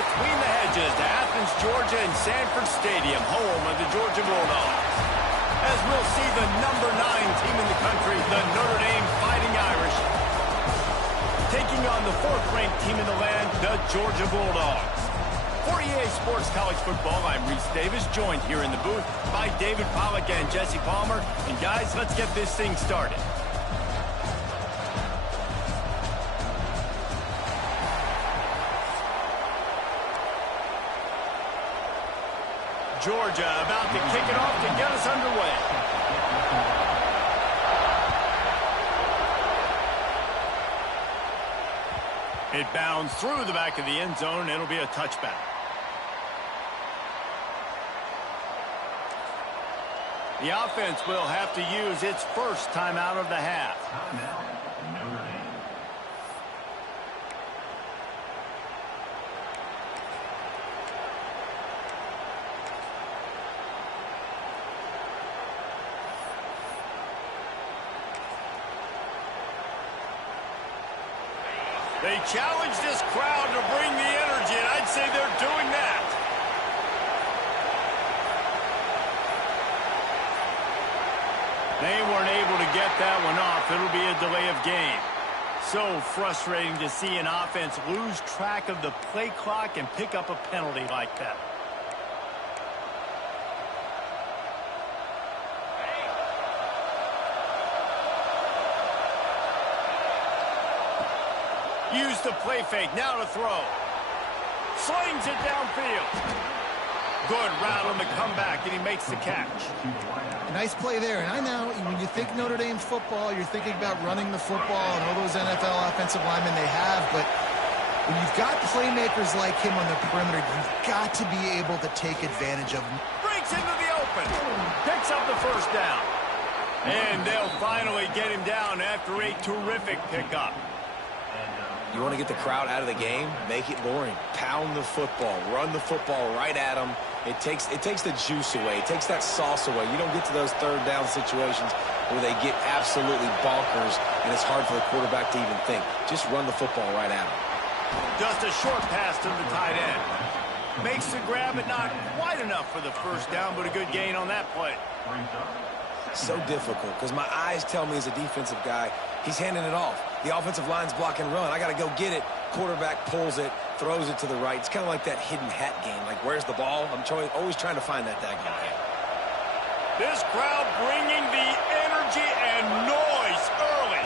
between the hedges to Athens, Georgia and Sanford Stadium, home of the Georgia Bulldogs. As we'll see the number 9 team in the country, the Notre Dame Fighting Irish, taking on the 4th-ranked team in the land, the Georgia Bulldogs. For EA Sports College Football, I'm Reese Davis, joined here in the booth by David Pollack and Jesse Palmer. And guys, let's get this thing started. Georgia about to kick it off to get us underway. It bounds through the back of the end zone, and it'll be a touchback. The offense will have to use its first timeout of the half. They challenge this crowd to bring the energy, and I'd say they're doing that. They weren't able to get that one off. It'll be a delay of game. So frustrating to see an offense lose track of the play clock and pick up a penalty like that. Use the play fake, now to throw. Slings it downfield. Good route on the comeback, and he makes the catch. Nice play there. And I know when you think Notre Dame football, you're thinking about running the football and all those NFL offensive linemen they have. But when you've got playmakers like him on the perimeter, you've got to be able to take advantage of them. Breaks into the open. Picks up the first down. And they'll finally get him down after a terrific pickup. You want to get the crowd out of the game? Make it boring. Pound the football. Run the football right at them. It takes the juice away. It takes that sauce away. You don't get to those third down situations where they get absolutely bonkers, and it's hard for the quarterback to even think. Just run the football right at them. Just a short pass to the tight end. Makes the grab, but not quite enough for the first down, but a good gain on that play. So difficult because my eyes tell me as a defensive guy, he's handing it off. The offensive line's block and run. I got to go get it. Quarterback pulls it, throws it to the right. It's kind of like that hidden hat game. Like, where's the ball? I'm always trying to find that daggone hat. This crowd bringing the energy and noise early.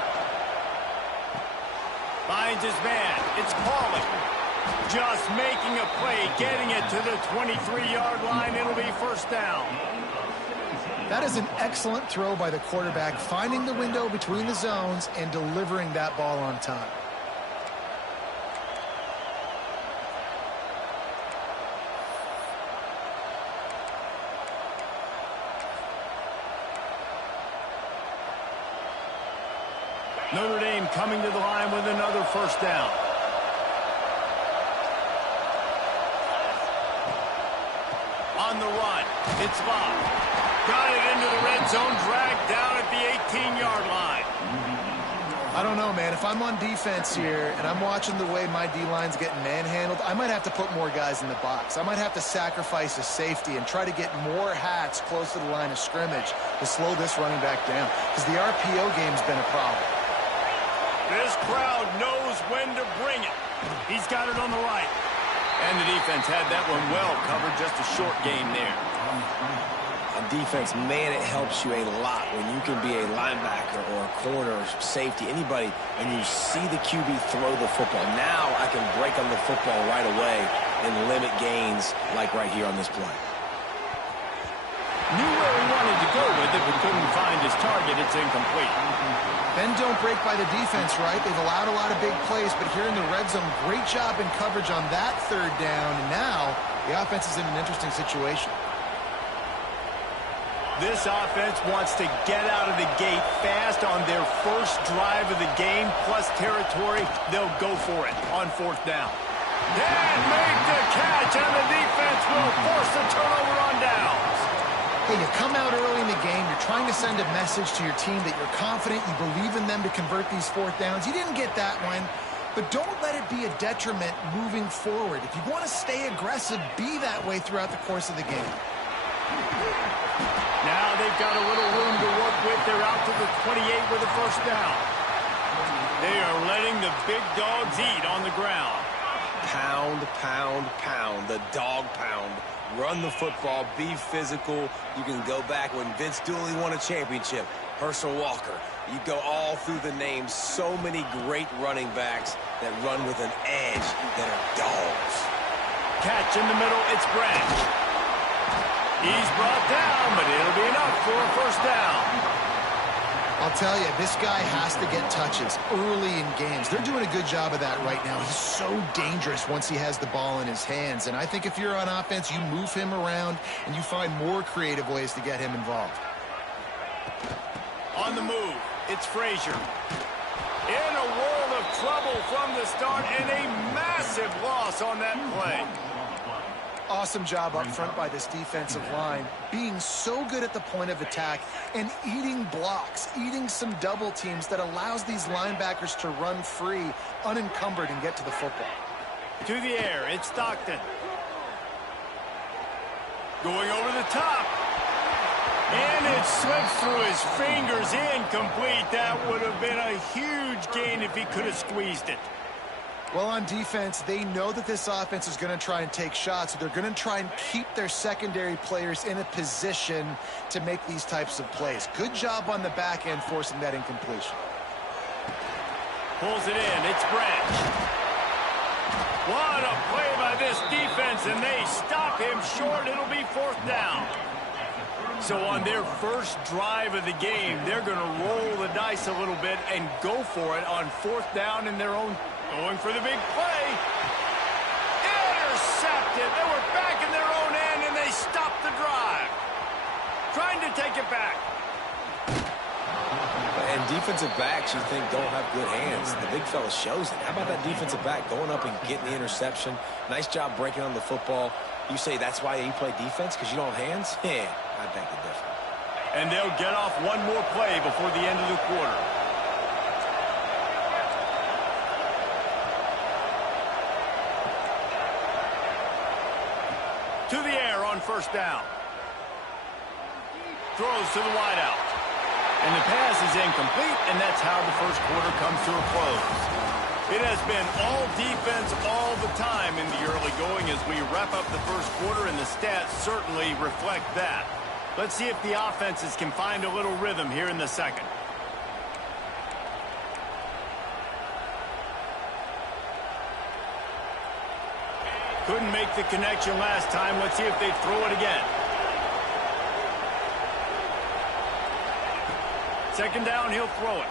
Finds his man. It's Pauly. Just making a play, getting it to the 23-yard line. It'll be first down. That is an excellent throw by the quarterback, finding the window between the zones and delivering that ball on time. Notre Dame coming to the line with another first down. On the run, it's Bob. Got it into the red zone, dragged down at the 18-yard line. I don't know, man. If I'm on defense here and I'm watching the way my D-line's getting manhandled, I might have to put more guys in the box. I might have to sacrifice a safety and try to get more hats close to the line of scrimmage to slow this running back down, because the RPO game's been a problem. This crowd knows when to bring it. He's got it on the right. And the defense had that one well covered, just a short gain there. On defense, man, it helps you a lot when you can be a linebacker or a corner or safety, anybody, and you see the QB throw the football. Now I can break on the football right away and limit gains like right here on this play. Knew where he wanted to go with it, but couldn't find his target. It's incomplete. Bend don't break by the defense, right? They've allowed a lot of big plays, but here in the red zone, great job in coverage on that third down. And now the offense is in an interesting situation. This offense wants to get out of the gate fast on their first drive of the game, plus territory. They'll go for it on fourth down. And make the catch, and the defense will force the turnover on downs. Hey, you come out early in the game, you're trying to send a message to your team that you're confident, you believe in them to convert these fourth downs. You didn't get that one. but don't let it be a detriment moving forward. If you want to stay aggressive, be that way throughout the course of the game. Now they've got a little room to work with. They're out to the 28 with a first down. They are letting the big dogs eat on the ground. Pound, pound, pound, the dog pound. Run the football, be physical. You can go back when Vince Dooley won a championship, Herschel Walker. You go all through the names. So many great running backs that run with an edge that are dogs. Catch in the middle, it's Branch. He's brought down, but it'll be enough for a first down. I'll tell you, this guy has to get touches early in games. They're doing a good job of that right now. He's so dangerous once he has the ball in his hands. And I think if you're on offense, you move him around and you find more creative ways to get him involved. On the move, it's Frazier. In a world of trouble from the start and a massive loss on that play. Awesome job up front by this defensive line, being so good at the point of attack and eating blocks, eating some double teams that allows these linebackers to run free, unencumbered, and get to the football. To the air, it's Stockton. Going over the top. And it slips through his fingers, incomplete. That would have been a huge gain if he could have squeezed it. Well, on defense, they know that this offense is going to try and take shots, so they're going to try and keep their secondary players in a position to make these types of plays. Good job on the back end forcing that incompletion. Pulls it in. It's Branch. What a play by this defense, and they stop him short. It'll be fourth down. So on their first drive of the game, they're going to roll the dice a little bit and go for it on fourth down in their own. Going for the big play. Intercepted. They were back in their own end, and they stopped the drive. Trying to take it back. And defensive backs, you think, don't have good hands. The big fella shows it. How about that defensive back going up and getting the interception? Nice job breaking on the football. You say that's why you play defense, because you don't have hands? Yeah, I beg to differ. And they'll get off one more play before the end of the quarter. To the air on first down. Throws to the wideout. And the pass is incomplete, and that's how the first quarter comes to a close. It has been all defense all the time in the early going as we wrap up the first quarter, and the stats certainly reflect that. Let's see if the offenses can find a little rhythm here in the second. Couldn't make the connection last time. Let's see if they throw it again. Second down, he'll throw it.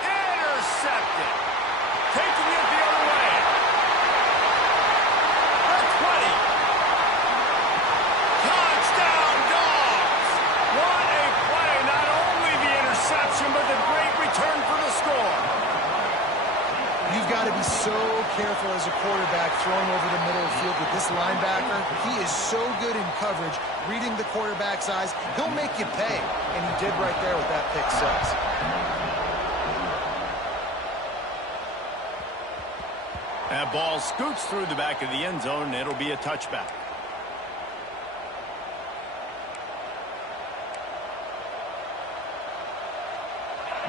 Intercepted. Taking it the other way. The 20. Touchdown, Dogs. What a play. Not only the interception, but the great return for the score. You've got to be so careful as a quarterback throwing over the middle of the field with this linebacker. He is so good in coverage, reading the quarterback's eyes. He'll make you pay, and he did right there with that pick six. That ball scoots through the back of the end zone, and it'll be a touchback.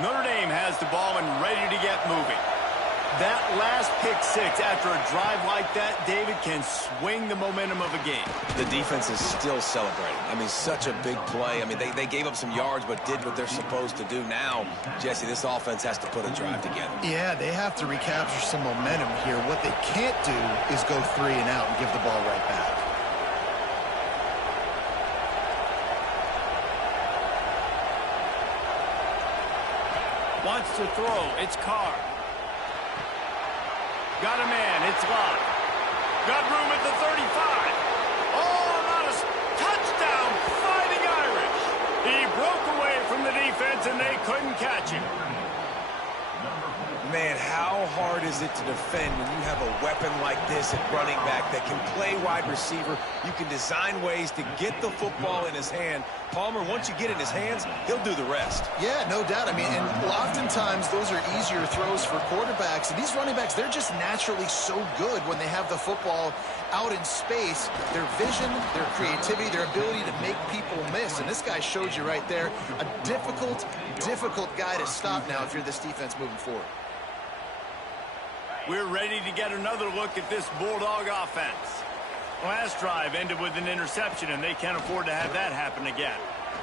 Notre Dame has the ball and ready to get moving. That last pick six after a drive like that, David, can swing the momentum of a game. The defense is still celebrating. I mean, such a big play. I mean, they gave up some yards but did what they're supposed to do. Now, Jesse, this offense has to put a drive together. Yeah, they have to recapture some momentum here. What they can't do is go 3 and out and give the ball right back. Wants to throw. It's Carr. Got a man. It's Locke. Got room at the 35. Oh, not a touchdown. Fighting Irish. He broke away from the defense, and they couldn't catch him. Man, how hard is it to defend when you have a weapon like this at running back that can play wide receiver? You can design ways to get the football in his hand. Palmer, once you get it in his hands, he'll do the rest. Yeah, no doubt. I mean, and oftentimes those are easier throws for quarterbacks. And these running backs, they're just naturally so good when they have the football out in space. Their vision, their creativity, their ability to make people miss. And this guy showed you right there, a difficult guy to stop now if you're this defense moving forward. We're ready to get another look at this Bulldog offense. Last drive ended with an interception, and they can't afford to have that happen again.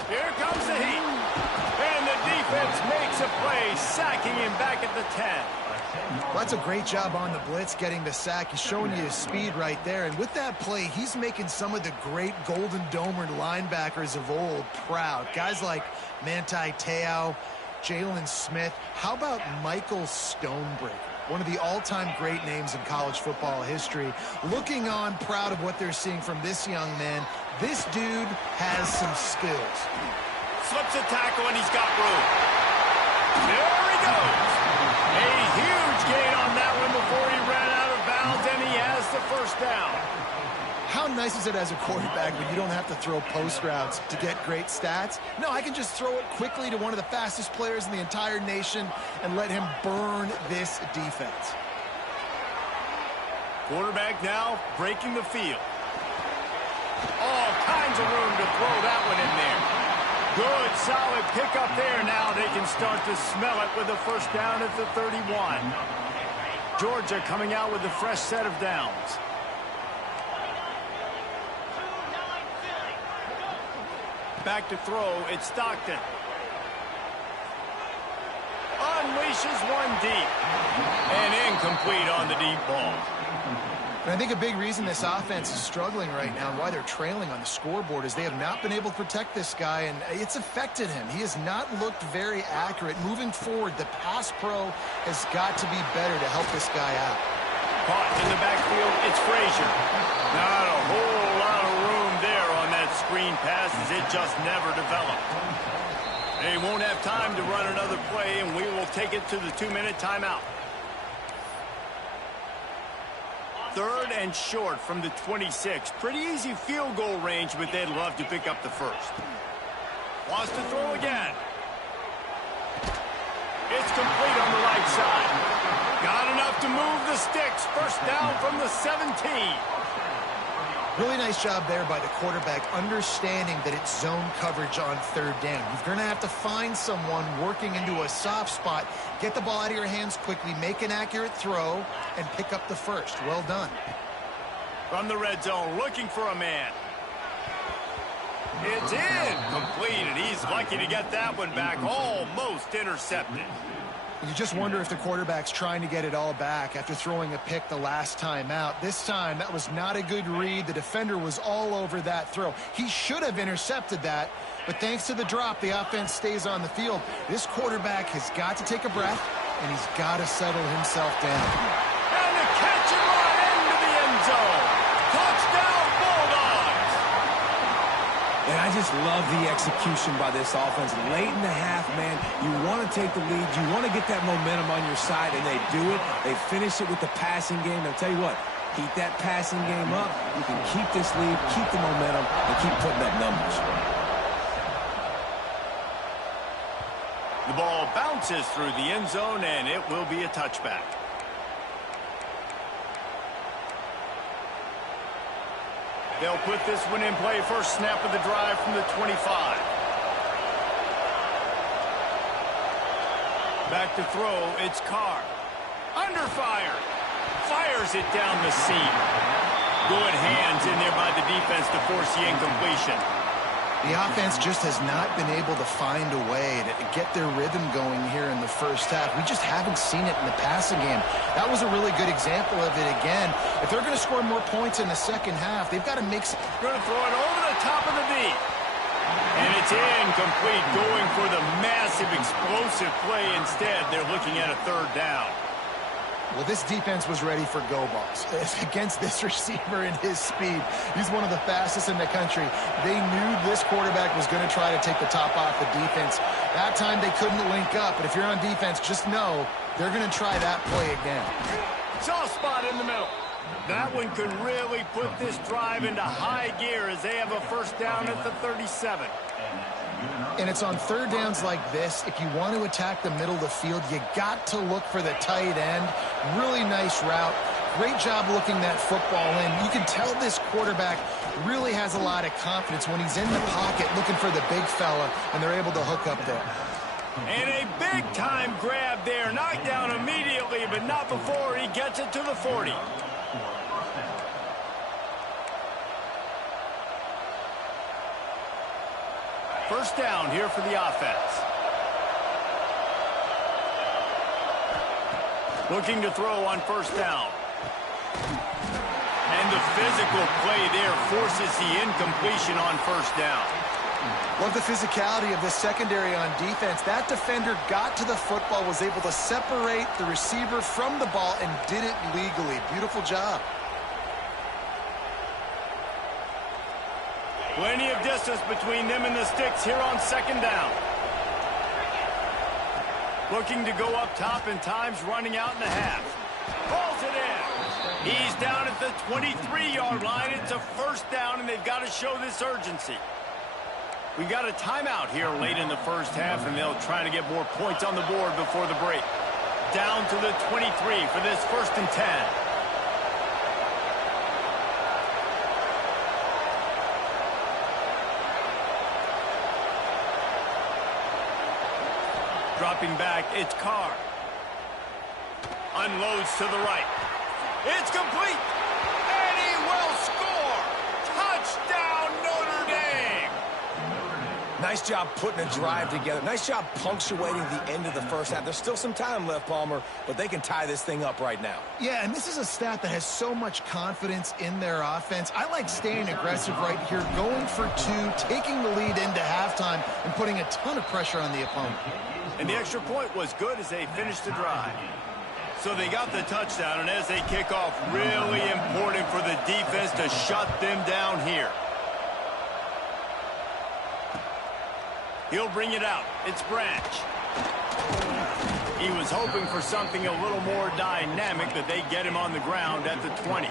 Here comes the heat. And the defense makes a play, sacking him back at the 10. Well, that's a great job on the blitz, getting the sack. He's showing you his speed right there. And with that play, he's making some of the great Golden Domer linebackers of old proud. Guys like Manti Te'o, Jalen Smith. How about Michael Stonebreaker? One of the all-time great names in college football history. Looking on, proud of what they're seeing from this young man. This dude has some skills. Slips a tackle, and he's got room. There he goes. A huge gain on that one before he ran out of bounds, and he has the first down. How nice is it as a quarterback when you don't have to throw post routes to get great stats? No, I can just throw it quickly to one of the fastest players in the entire nation and let him burn this defense. Quarterback now breaking the field. All kinds of room to throw that one in there. Good, solid pickup there. Now they can start to smell it with a first down at the 31. Georgia coming out with a fresh set of downs. Back to throw, it's Stockton. Unleashes one deep. And incomplete on the deep ball. And I think a big reason this offense is struggling right now and why they're trailing on the scoreboard is they have not been able to protect this guy, and it's affected him. He has not looked very accurate. Moving forward, the pass pro has got to be better to help this guy out. Caught in the backfield, it's Frazier. Not a whole lot of room there on that screen pass as it just never developed. They won't have time to run another play, and we will take it to the 2-minute timeout. Third and short from the 26. Pretty easy field goal range, but they'd love to pick up the first. Wants to throw again. It's complete on the right side. Got enough to move the sticks. First down from the 17. Really nice job there by the quarterback, understanding that it's zone coverage on third down. You're going to have to find someone working into a soft spot, get the ball out of your hands quickly, make an accurate throw, and pick up the first. Well done. From the red zone, looking for a man. It's incomplete, and he's lucky to get that one back. Almost intercepted. You just wonder if the quarterback's trying to get it all back after throwing a pick the last time out. This time, that was not a good read. The defender was all over that throw. He should have intercepted that, but thanks to the drop, the offense stays on the field. This quarterback has got to take a breath, and he's got to settle himself down. And the catch and run into the end zone. Touchdown, Bulldogs! And I just love the execution by this offense. Late in the half, man, you want to take the lead. You want to get that momentum on your side, and they do it. They finish it with the passing game. I'll tell you what, keep that passing game up. You can keep this lead, keep the momentum, and keep putting up numbers. The ball bounces through the end zone, and it will be a touchback. They'll put this one in play. First snap of the drive from the 25. Back to throw, it's Carr. Under fire. Fires it down the seam. Good hands in there by the defense to force the incompletion. The offense just has not been able to find a way to get their rhythm going here in the first half. We just haven't seen it in the passing game. That was a really good example of it again. If they're going to score more points in the second half, they've got to make some... Going to throw it over the top of the deep. And it's incomplete, going for the massive explosive play instead. They're looking at a third down. Well, this defense was ready for go balls. Against this receiver and his speed, he's one of the fastest in the country. They knew this quarterback was going to try to take the top off the defense. That time they couldn't link up, but if you're on defense, just know they're going to try that play again. Soft spot in the middle. That one could really put this drive into high gear as they have a first down at the 37. And it's on third downs like this. If you want to attack the middle of the field, you got to look for the tight end. Really nice route. Great job looking that football in. You can tell this quarterback really has a lot of confidence when he's in the pocket looking for the big fella, and they're able to hook up there. And a big-time grab there. Knocked down immediately, but not before he gets it to the 40. First down here for the offense. Looking to throw on first down. And the physical play there forces the incompletion on first down. Love the physicality of the secondary on defense. That defender got to the football, was able to separate the receiver from the ball, and did it legally. Beautiful job. Plenty of distance between them and the sticks here on second down. Looking to go up top, and time's running out in the half. Pulls it in. He's down at the 23-yard line. It's a first down, and they've got to show this urgency. We've got a timeout here late in the first half, and they'll try to get more points on the board before the break. Down to the 23 for this first and 10. Dropping back, it's Carr. Unloads to the right. It's complete. And he will score. Touchdown, Notre Dame. Nice job putting a drive together. Nice job punctuating the end of the first half. There's still some time left, Palmer, but they can tie this thing up right now. Yeah, and this is a stat that has so much confidence in their offense. I like staying aggressive right here, going for two, taking the lead into halftime, and putting a ton of pressure on the opponent. And the extra point was good as they finished the drive. So they got the touchdown, and as they kick off, really important for the defense to shut them down here. He'll bring it out. It's Branch. He was hoping for something a little more dynamic, but they get him on the ground at the 20.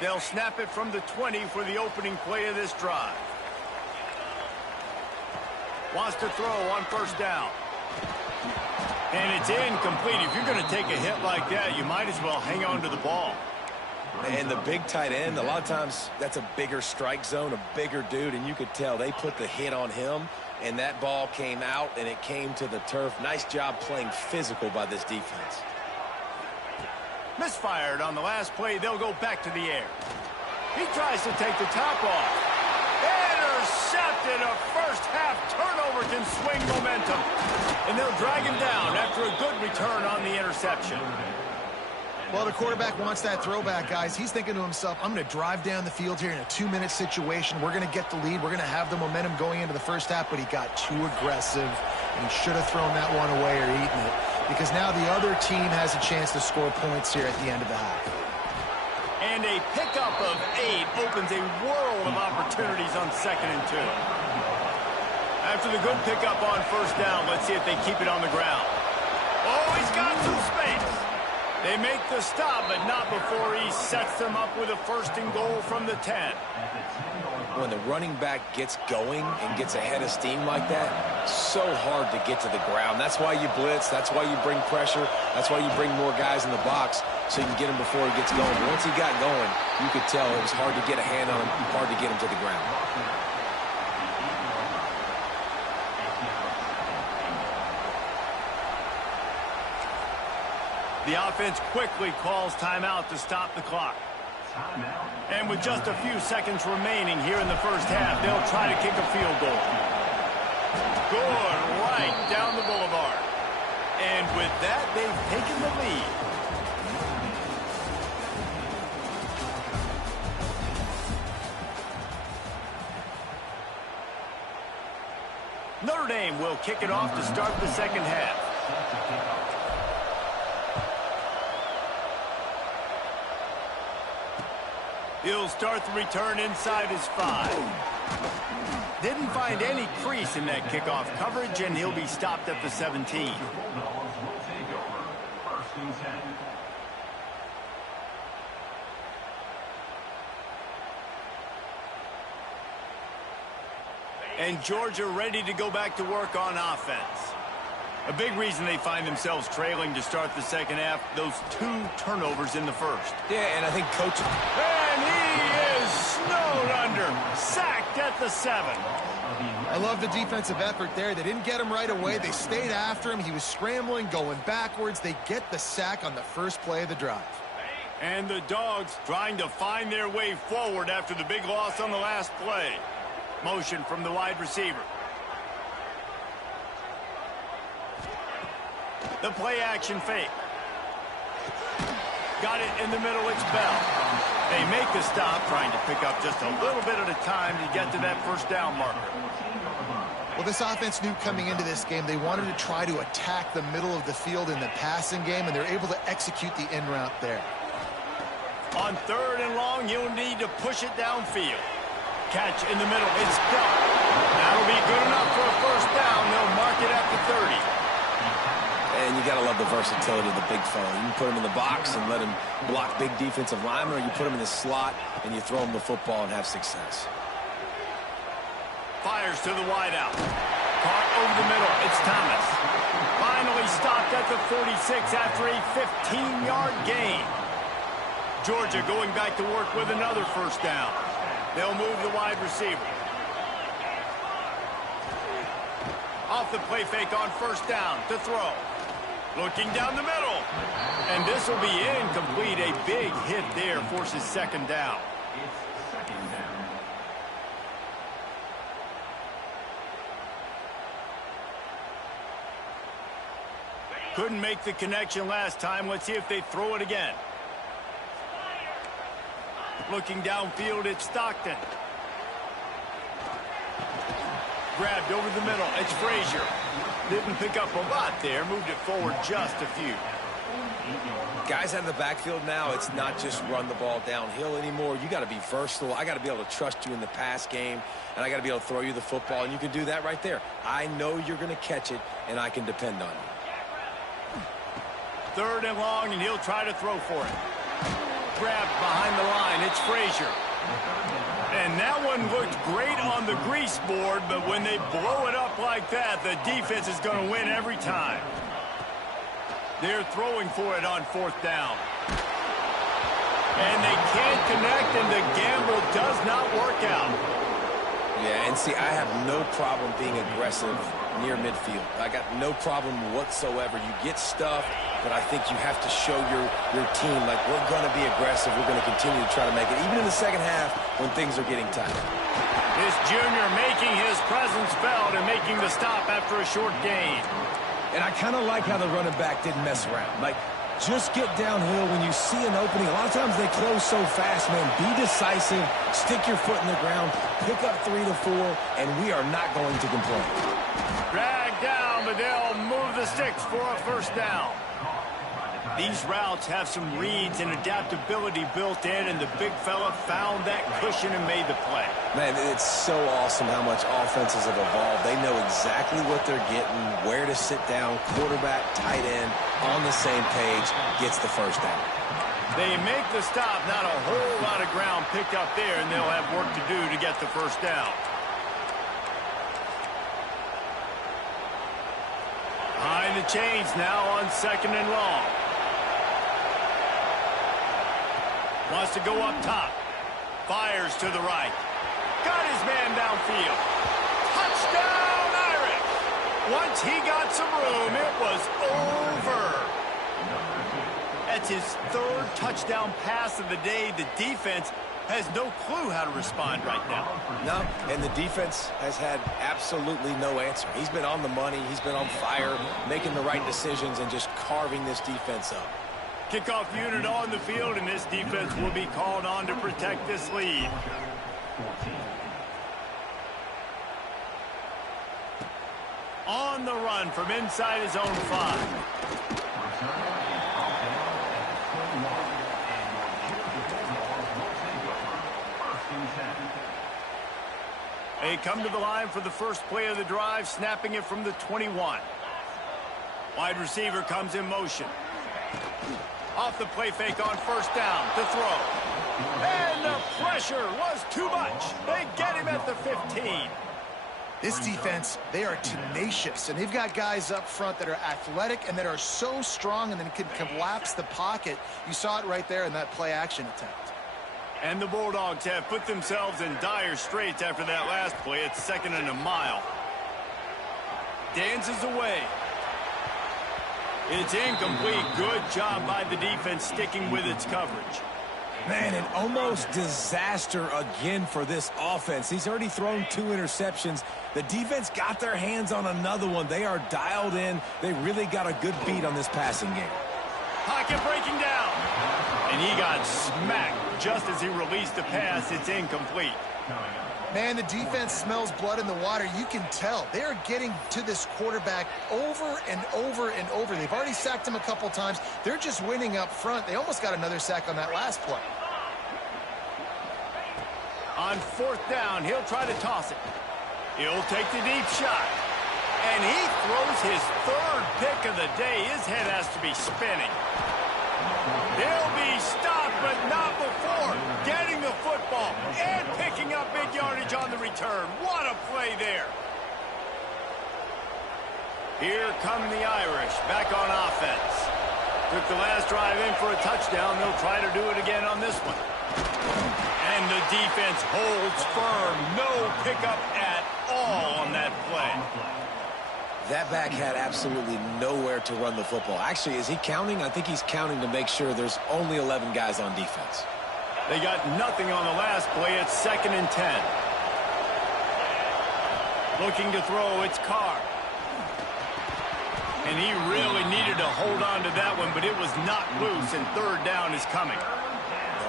They'll snap it from the 20 for the opening play of this drive. Wants to throw on first down. And it's incomplete. If you're going to take a hit like that, you might as well hang on to the ball. And the big tight end, a lot of times that's a bigger strike zone, a bigger dude, and you could tell they put the hit on him, and that ball came out, and it came to the turf. Nice job playing physical by this defense. Misfired on the last play. They'll go back to the air. He tries to take the top off. Intercepted. A first half turnover can swing momentum. And they'll drag him down after a good return on the interception. Well, the quarterback wants that throwback, guys. He's thinking to himself, I'm going to drive down the field here in a 2-minute situation. We're going to get the lead. We're going to have the momentum going into the first half, but he got too aggressive, and he should have thrown that one away or eaten it, because now the other team has a chance to score points here at the end of the half. And a pickup of 8 opens a world of opportunities on 2nd and 2. After the good pickup on first down, let's see if they keep it on the ground. Oh, he's got some space. They make the stop, but not before he sets them up with a 1st and goal from the 10. When the running back gets going and gets ahead of steam like that, so hard to get to the ground. That's why you blitz. That's why you bring pressure. That's why you bring more guys in the box so you can get him before he gets going. But once he got going, you could tell it was hard to get a hand on him, hard to get him to the ground. The offense quickly calls timeout to stop the clock. And with just a few seconds remaining here in the first half, they'll try to kick a field goal. Good, right down the boulevard. And with that, they've taken the lead. game will kick it off to start the second half. He'll start the return inside his 5. Didn't find any crease in that kickoff coverage, and he'll be stopped at the 17. And Georgia ready to go back to work on offense. A big reason they find themselves trailing to start the second half, those 2 turnovers in the first. Yeah, and I think coaching. And he is snowed under, sacked at the 7. I love the defensive effort there. They didn't get him right away. They stayed after him. He was scrambling, going backwards. They get the sack on the first play of the drive. And the Dogs trying to find their way forward after the big loss on the last play. Motion from the wide receiver. The play action fake. Got it in the middle, it's Bell. They make the stop, trying to pick up just a little bit at a time to get to that first down marker. Well, this offense knew coming into this game they wanted to try to attack the middle of the field in the passing game, and they're able to execute the in route there. On 3rd and long, you'll need to push it downfield. Catch in the middle, it's Bell. That'll be good enough for a first down. They'll mark it at the 30. And you got to love the versatility of the big fella. You can put him in the box and let him block big defensive linemen, or you put him in the slot and you throw him the football and have success. Fires to the wideout. Caught over the middle. It's Thomas. Finally stopped at the 46 after a 15-yard gain. Georgia going back to work with another first down. They'll move the wide receiver. Off the play fake on first down to throw. Looking down the middle. And this will be incomplete. A big hit there forces second down. Couldn't make the connection last time. Let's see if they throw it again. Looking downfield, it's Stockton. Grabbed over the middle. It's Frazier. Didn't pick up a lot there. Moved it forward just a few. Guys out of the backfield now, it's not just run the ball downhill anymore. You got to be versatile. I got to be able to trust you in the pass game, and I got to be able to throw you the football, and you can do that right there. I know you're going to catch it, and I can depend on you. 3rd and long, and he'll try to throw for it. Grabbed behind the line. It's Frazier. And that one looked great on the grease board, but when they blow it up like that, the defense is going to win every time. They're throwing for it on 4th down. And they can't connect, and the gamble does not work out. Yeah, and see, I have no problem being aggressive near midfield. I got no problem whatsoever. You get stuff, but I think you have to show your team, like, we're going to be aggressive. We're going to continue to try to make it, even in the second half when things are getting tight. This junior making his presence felt and making the stop after a short gain. And I kind of like how the running back didn't mess around. Like, just get downhill when you see an opening. A lot of times they close so fast, man. Be decisive, stick your foot in the ground, pick up 3 to 4, and we are not going to complain. Dragged down, but they'll move the sticks for a first down. These routes have some reads and adaptability built in, and the big fella found that cushion and made the play. Man, it's so awesome how much offenses have evolved. They know exactly what they're getting, where to sit down, quarterback, tight end, on the same page, gets the first down. They make the stop, not a whole lot of ground picked up there, and they'll have work to do to get the first down. Behind the chains now on 2nd and long. Wants to go up top. Fires to the right. Got his man downfield. Touchdown, Irish! Once he got some room, it was over. That's his 3rd touchdown pass of the day. The defense has no clue how to respond right now. No, and the defense has had absolutely no answer. He's been on the money. He's been on fire, making the right decisions and just carving this defense up. Kickoff unit on the field, and this defense will be called on to protect this lead. On the run from inside his own 5. They come to the line for the first play of the drive, snapping it from the 21. Wide receiver comes in motion. Off the play fake on first down to throw. And the pressure was too much. They get him at the 15. This defense, they are tenacious, and they've got guys up front that are athletic and that are so strong and then can collapse the pocket. You saw it right there in that play-action attempt. And the Bulldogs have put themselves in dire straits after that last play. It's 2nd and a mile. Dances away. It's incomplete. Good job by the defense sticking with its coverage. Man, an almost disaster again for this offense. He's already thrown 2 interceptions. The defense got their hands on another one. They are dialed in. They really got a good beat on this passing game. Pocket breaking down. And he got smacked just as he released the pass. It's incomplete. Man, the defense smells blood in the water. You can tell. They are getting to this quarterback over and over and over. They've already sacked him a couple times. They're just winning up front. They almost got another sack on that last play. On 4th down, he'll try to toss it. He'll take the deep shot. And he throws his 3rd pick of the day. His head has to be spinning. He'll be stopped, but not before getting the football and picking up big yardage on the return. What a play there. Here come the Irish back on offense. Took the last drive in for a touchdown. They'll try to do it again on this one. And the defense holds firm. No pickup at all on that play. That back had absolutely nowhere to run the football. Actually, is he counting? I think he's counting to make sure there's only 11 guys on defense. They got nothing on the last play. It's 2nd and 10. Looking to throw, it's Carr. And he really needed to hold on to that one, but it was not loose, and 3rd down is coming.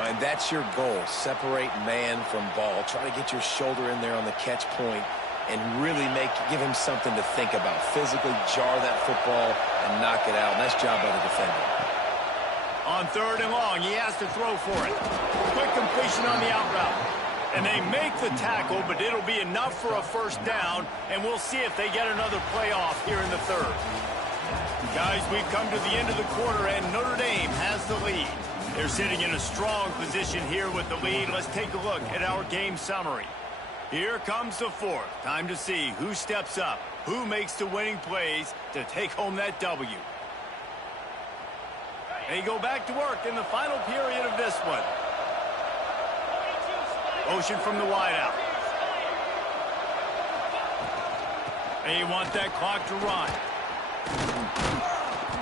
And that's your goal. Separate man from ball. Try to get your shoulder in there on the catch point and really give him something to think about. Physically jar that football and knock it out. Nice job by the defender. On 3rd and long, he has to throw for it. Quick completion on the out route. And they make the tackle, but it'll be enough for a 1st down, and we'll see if they get another playoff here in the 3rd. Guys, we've come to the end of the quarter, and Notre Dame has the lead. They're sitting in a strong position here with the lead. Let's take a look at our game summary. Here comes the 4th. Time to see who steps up, who makes the winning plays to take home that W. They go back to work in the final period of this one. Motion from the wideout. They want that clock to run.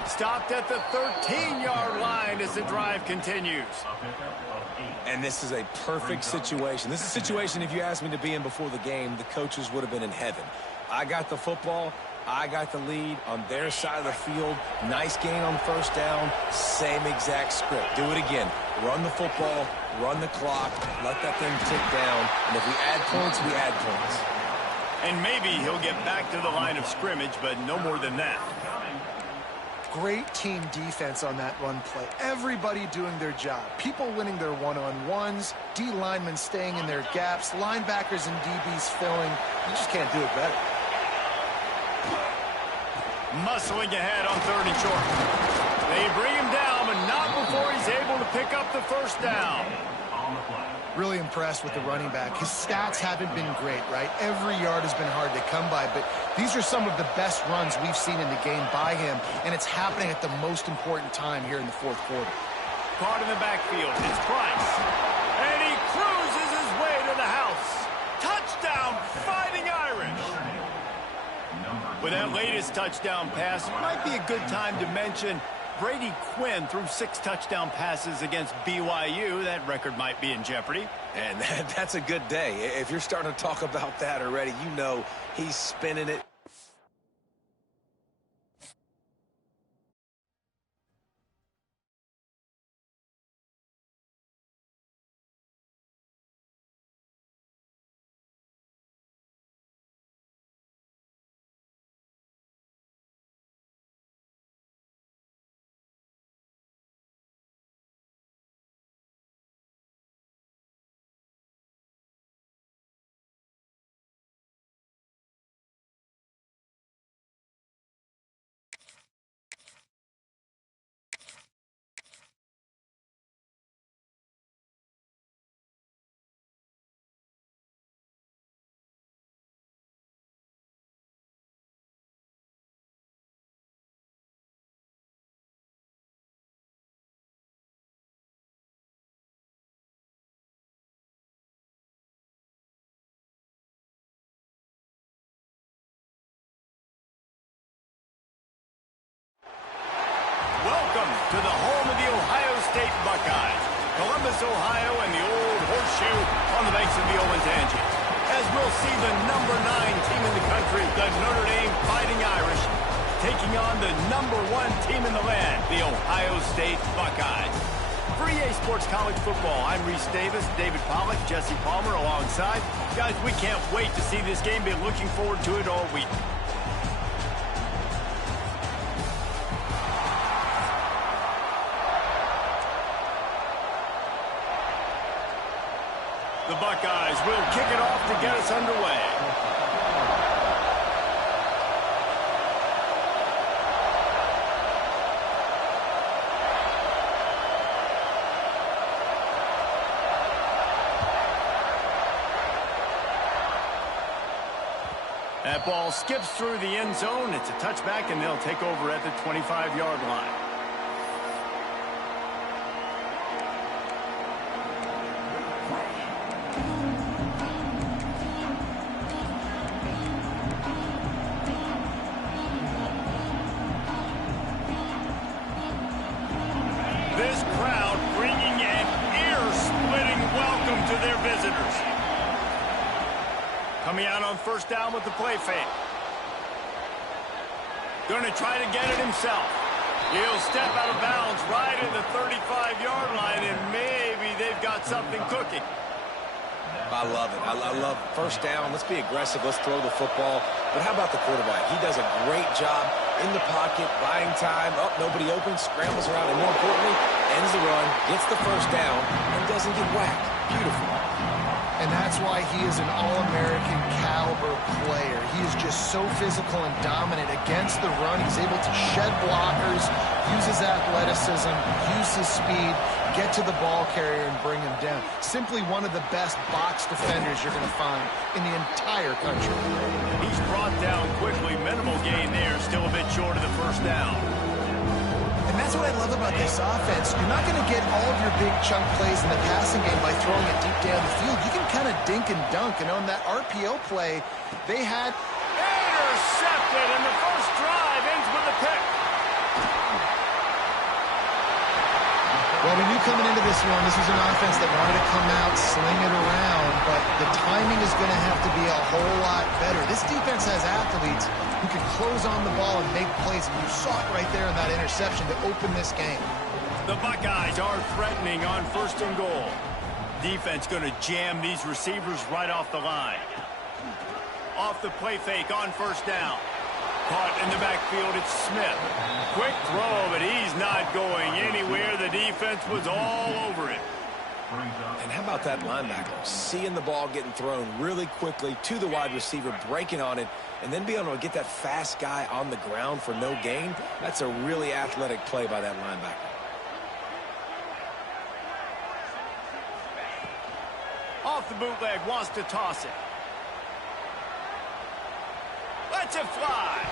Stopped at the 13-yard line as the drive continues. And this is a perfect situation. This is a situation, if you asked me to be in before the game, the coaches would have been in heaven. I got the football. I got the lead on their side of the field. Nice gain on 1st down. Same exact script. Do it again. Run the football, run the clock, let that thing tick down. And if we add points, we add points. And maybe he'll get back to the line of scrimmage, but no more than that. Great team defense on that run play. Everybody doing their job. People winning their one-on-ones, D linemen staying in their gaps, linebackers and DBs filling. You just can't do it better. Muscling ahead on 3rd and short. They bring him down, but not before he's able to pick up the 1st down. Really impressed with the running back. His stats haven't been great, right? Every yard has been hard to come by, but these are some of the best runs we've seen in the game by him, and it's happening at the most important time here in the 4th quarter. Caught in the backfield. It's Price. And he cruises his way to the house. Touchdown, Fighting Irish. With that latest touchdown pass, it might be a good time to mention Brady Quinn threw 6 touchdown passes against BYU. That record might be in jeopardy. And that's a good day. If you're starting to talk about that already, you know he's spinning it. Welcome to the home of the Ohio State Buckeyes. Columbus, Ohio, and the old horseshoe on the banks of the Olentangy. As we'll see the number 9 team in the country, the Notre Dame Fighting Irish, taking on the number 1 team in the land, the Ohio State Buckeyes. For EA Sports College Football, I'm Reese Davis, David Pollack, Jesse Palmer alongside. Guys, we can't wait to see this game. Been looking forward to it all week. The Buckeyes will kick it off to get us underway. That ball skips through the end zone. It's a touchback, and they'll take over at the 25-yard line. This crowd bringing an ear-splitting welcome to their visitors. Coming out on first down with the play fake. Going to try to get it himself. He'll step out of bounds right at the 35-yard line, and maybe they've got something cooking. I love it. I love first down. Let's be aggressive. Let's throw the football. But how about the quarterback? He does a great job in the pocket, buying time. Oh, nobody open, scrambles around, and more importantly, ends the run, gets the first down, and doesn't get whacked. Beautiful. And that's why he is an All-American caliber player. He is just so physical and dominant against the run. He's able to shed blockers, use his athleticism, use his speed, get to the ball carrier and bring him down. Simply one of the best box defenders you're going to find in the entire country. He's brought down quickly. Minimal gain there. Still a bit short of the first down. And that's what I love about this offense. You're not going to get all of your big chunk plays in the passing game by throwing it deep down the field. You can kind of dink and dunk. And on that RPO play, they had... Intercepted, and the first drive ends with a pick. Well, we knew coming into this one, this was an offense that wanted to come out, sling it around, but the timing is going to have to be a whole lot better. This defense has athletes who can close on the ball and make plays, and you saw it right there in that interception to open this game. The Buckeyes are threatening on first and goal. Defense going to jam these receivers right off the line. Off the play fake on first down. Caught in the backfield, it's Smith. Quick throw, but he's not going anywhere. The defense was all over it. And how about that linebacker? Seeing the ball getting thrown really quickly to the wide receiver, breaking on it, and then being able to get that fast guy on the ground for no gain. That's a really athletic play by that linebacker. Off the bootleg, wants to toss it. Lets it fly.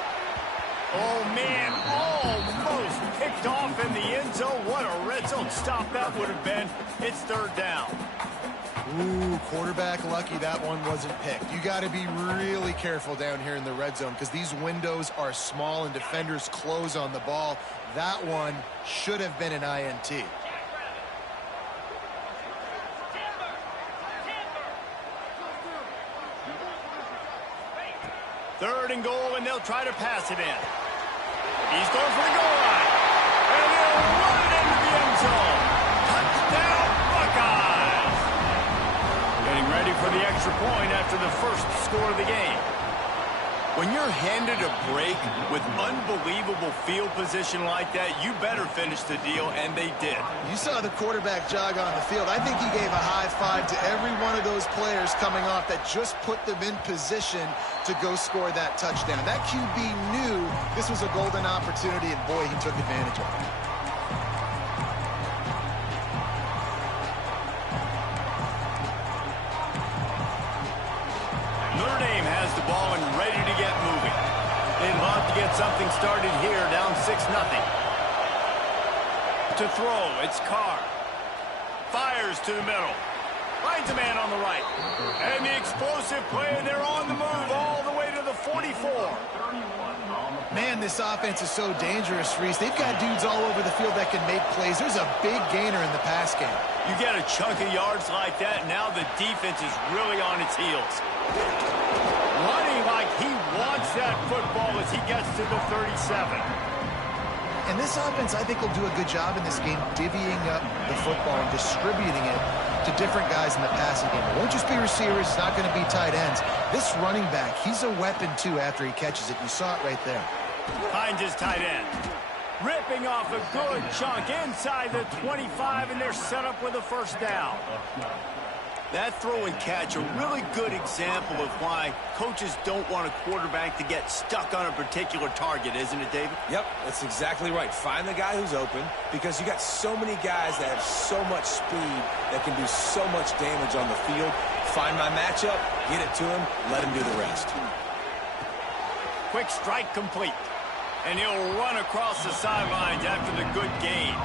Oh, man, almost picked off in the end zone. What a red zone stop that would have been. It's third down. Ooh, quarterback lucky that one wasn't picked. You got to be really careful down here in the red zone because these windows are small and defenders close on the ball. That one should have been an INT. Third and goal, and they'll try to pass it in. He's going for the goal line. And they'll run it into the end zone. Touchdown, Buckeyes. Getting ready for the extra point after the first score of the game. When you're handed a break with unbelievable field position like that, you better finish the deal, and they did. You saw the quarterback jog on the field. I think he gave a high five to every one of those players coming off that just put them in position to go score that touchdown. That QB knew this was a golden opportunity, and boy, he took advantage of it. Notre Dame has the ball and ready to get moving. They'd love to get something started here, down 6-0. To throw, it's Carr. Fires to the middle. Finds a man on the right. And the explosive play, they're on the move all the way to the 44. Man, this offense is so dangerous, Reese. They've got dudes all over the field that can make plays. There's a big gainer in the pass game. You get a chunk of yards like that, now the defense is really on its heels. Running like he wants that football as he gets to the 37. And this offense, I think, will do a good job in this game divvying up the football and distributing it to different guys in the passing game. It won't just be receivers. It's not going to be tight ends. This running back, he's a weapon, too, after he catches it. You saw it right there. Finds his tight end. Ripping off a good chunk inside the 25, and they're set up with a first down. That throw and catch, a really good example of why coaches don't want a quarterback to get stuck on a particular target, isn't it, David? Yep, that's exactly right. Find the guy who's open, because you got so many guys that have so much speed that can do so much damage on the field. Find my matchup, get it to him, let him do the rest. Quick strike complete. And he'll run across the sidelines after the good gain.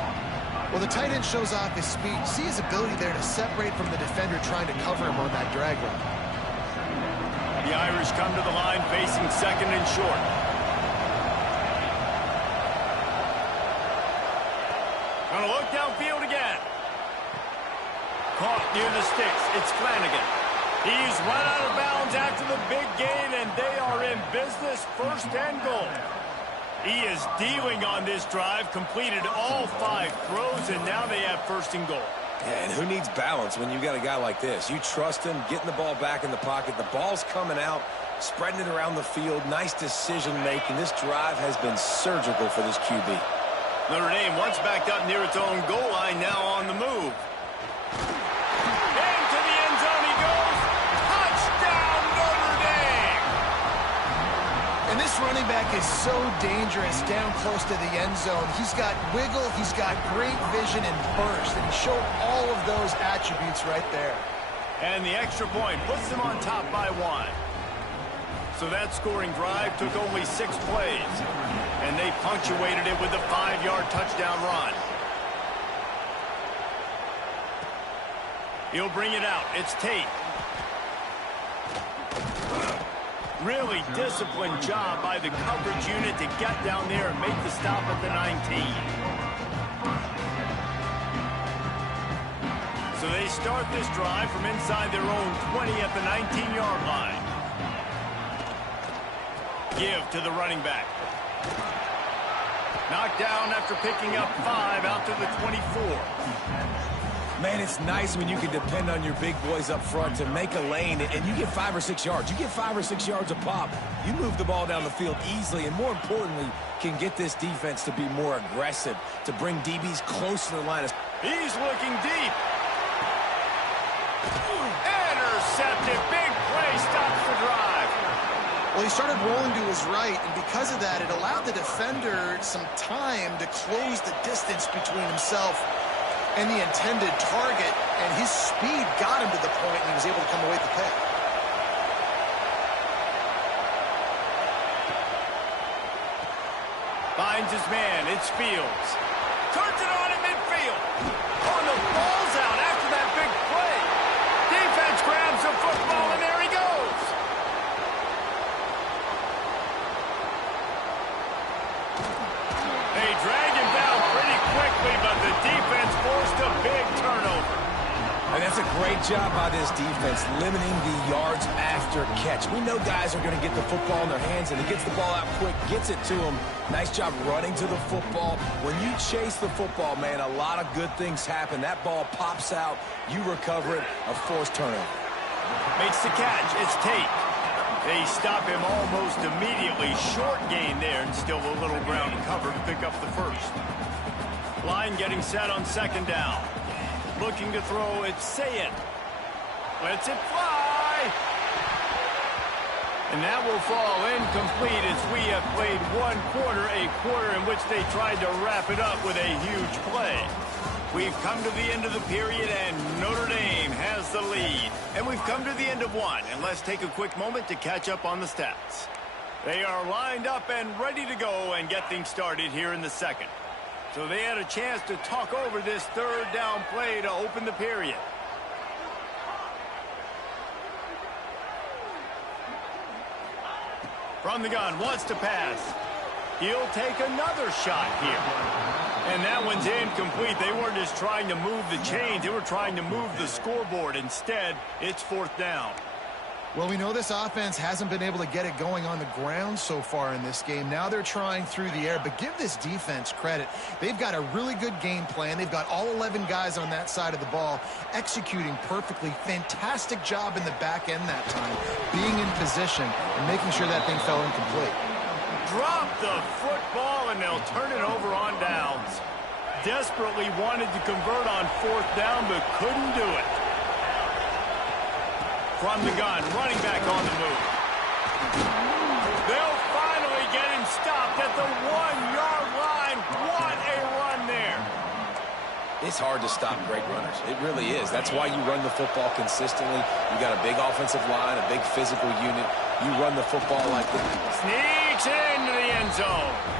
Well, the tight end shows off his speed. See his ability there to separate from the defender trying to cover him on that drag route. The Irish come to the line facing second and short. Gonna look downfield again. Caught near the sticks. It's Flanagan. He's run out of bounds after the big gain, and they are in business, first and goal. He is dealing on this drive, completed all 5 throws, and now they have first and goal. Yeah, and who needs balance when you got a guy like this? You trust him, getting the ball back in the pocket. The ball's coming out, spreading it around the field. Nice decision-making. This drive has been surgical for this QB. Notre Dame once backed up near its own goal line, now on the move. Into the end zone he goes. Touchdown, Notre Dame! And this running back is so dangerous down close to the end zone. He's got wiggle, he's got great vision and burst, and he showed all of those attributes right there. And the extra point puts them on top by 1. So that scoring drive took only 6 plays, and they punctuated it with a 5-yard touchdown run. He'll bring it out. It's Tate. Really disciplined job by the coverage unit to get down there and make the stop at the 19. So they start this drive from inside their own 20 at the 19-yard line. Give to the running back. Knocked down after picking up 5 out to the 24. Man, it's nice when you can depend on your big boys up front to make a lane, and you get 5 or 6 yards. You get 5 or 6 yards a pop. You move the ball down the field easily, and more importantly, can get this defense to be more aggressive, to bring DBs close to the line. He's looking deep. Intercepted. Big play stops the drive. Well, he started rolling to his right, and because of that, it allowed the defender some time to close the distance between himself and the intended target, and his speed got him to the point, and he was able to come away with the pick. Finds his man. It's Fields. Turns it on in midfield. Oh, the ball's out after that big play. Defense grabs the football, and there he goes. They drag him down pretty quickly, but the defense forced a big turnover. And that's a great job by this defense, limiting the yards after catch. We know guys are going to get the football in their hands, and he gets the ball out quick, gets it to them. Nice job running to the football. When you chase the football, man, a lot of good things happen. That ball pops out, you recover it, a forced turnover. Makes the catch. It's Tate. They stop him almost immediately. Short gain there, and still a little ground cover to pick up the first. Line getting set on second down. Looking to throw, it's Sayed. Lets it fly. And that will fall incomplete as we have played one quarter, a quarter in which they tried to wrap it up with a huge play. We've come to the end of the period, and Notre Dame has the lead. And we've come to the end of one, and let's take a quick moment to catch up on the stats. They are lined up and ready to go and get things started here in the second. So they had a chance to talk over this third down play to open the period. From the gun, wants to pass. He'll take another shot here. And that one's incomplete. They weren't just trying to move the chains. They were trying to move the scoreboard. Instead, it's 4th down. Well, we know this offense hasn't been able to get it going on the ground so far in this game. Now they're trying through the air, but give this defense credit. They've got a really good game plan. They've got all 11 guys on that side of the ball executing perfectly. Fantastic job in the back end that time, being in position and making sure that thing fell incomplete. Drop the football, and they'll turn it over on downs. Desperately wanted to convert on 4th down, but couldn't do it. From the gun, running back on the move. They'll finally get him stopped at the 1-yard line. What a run there. It's hard to stop great runners. It really is. That's why you run the football consistently. You got a big offensive line, a big physical unit. You run the football like that. Sneaks into the end zone.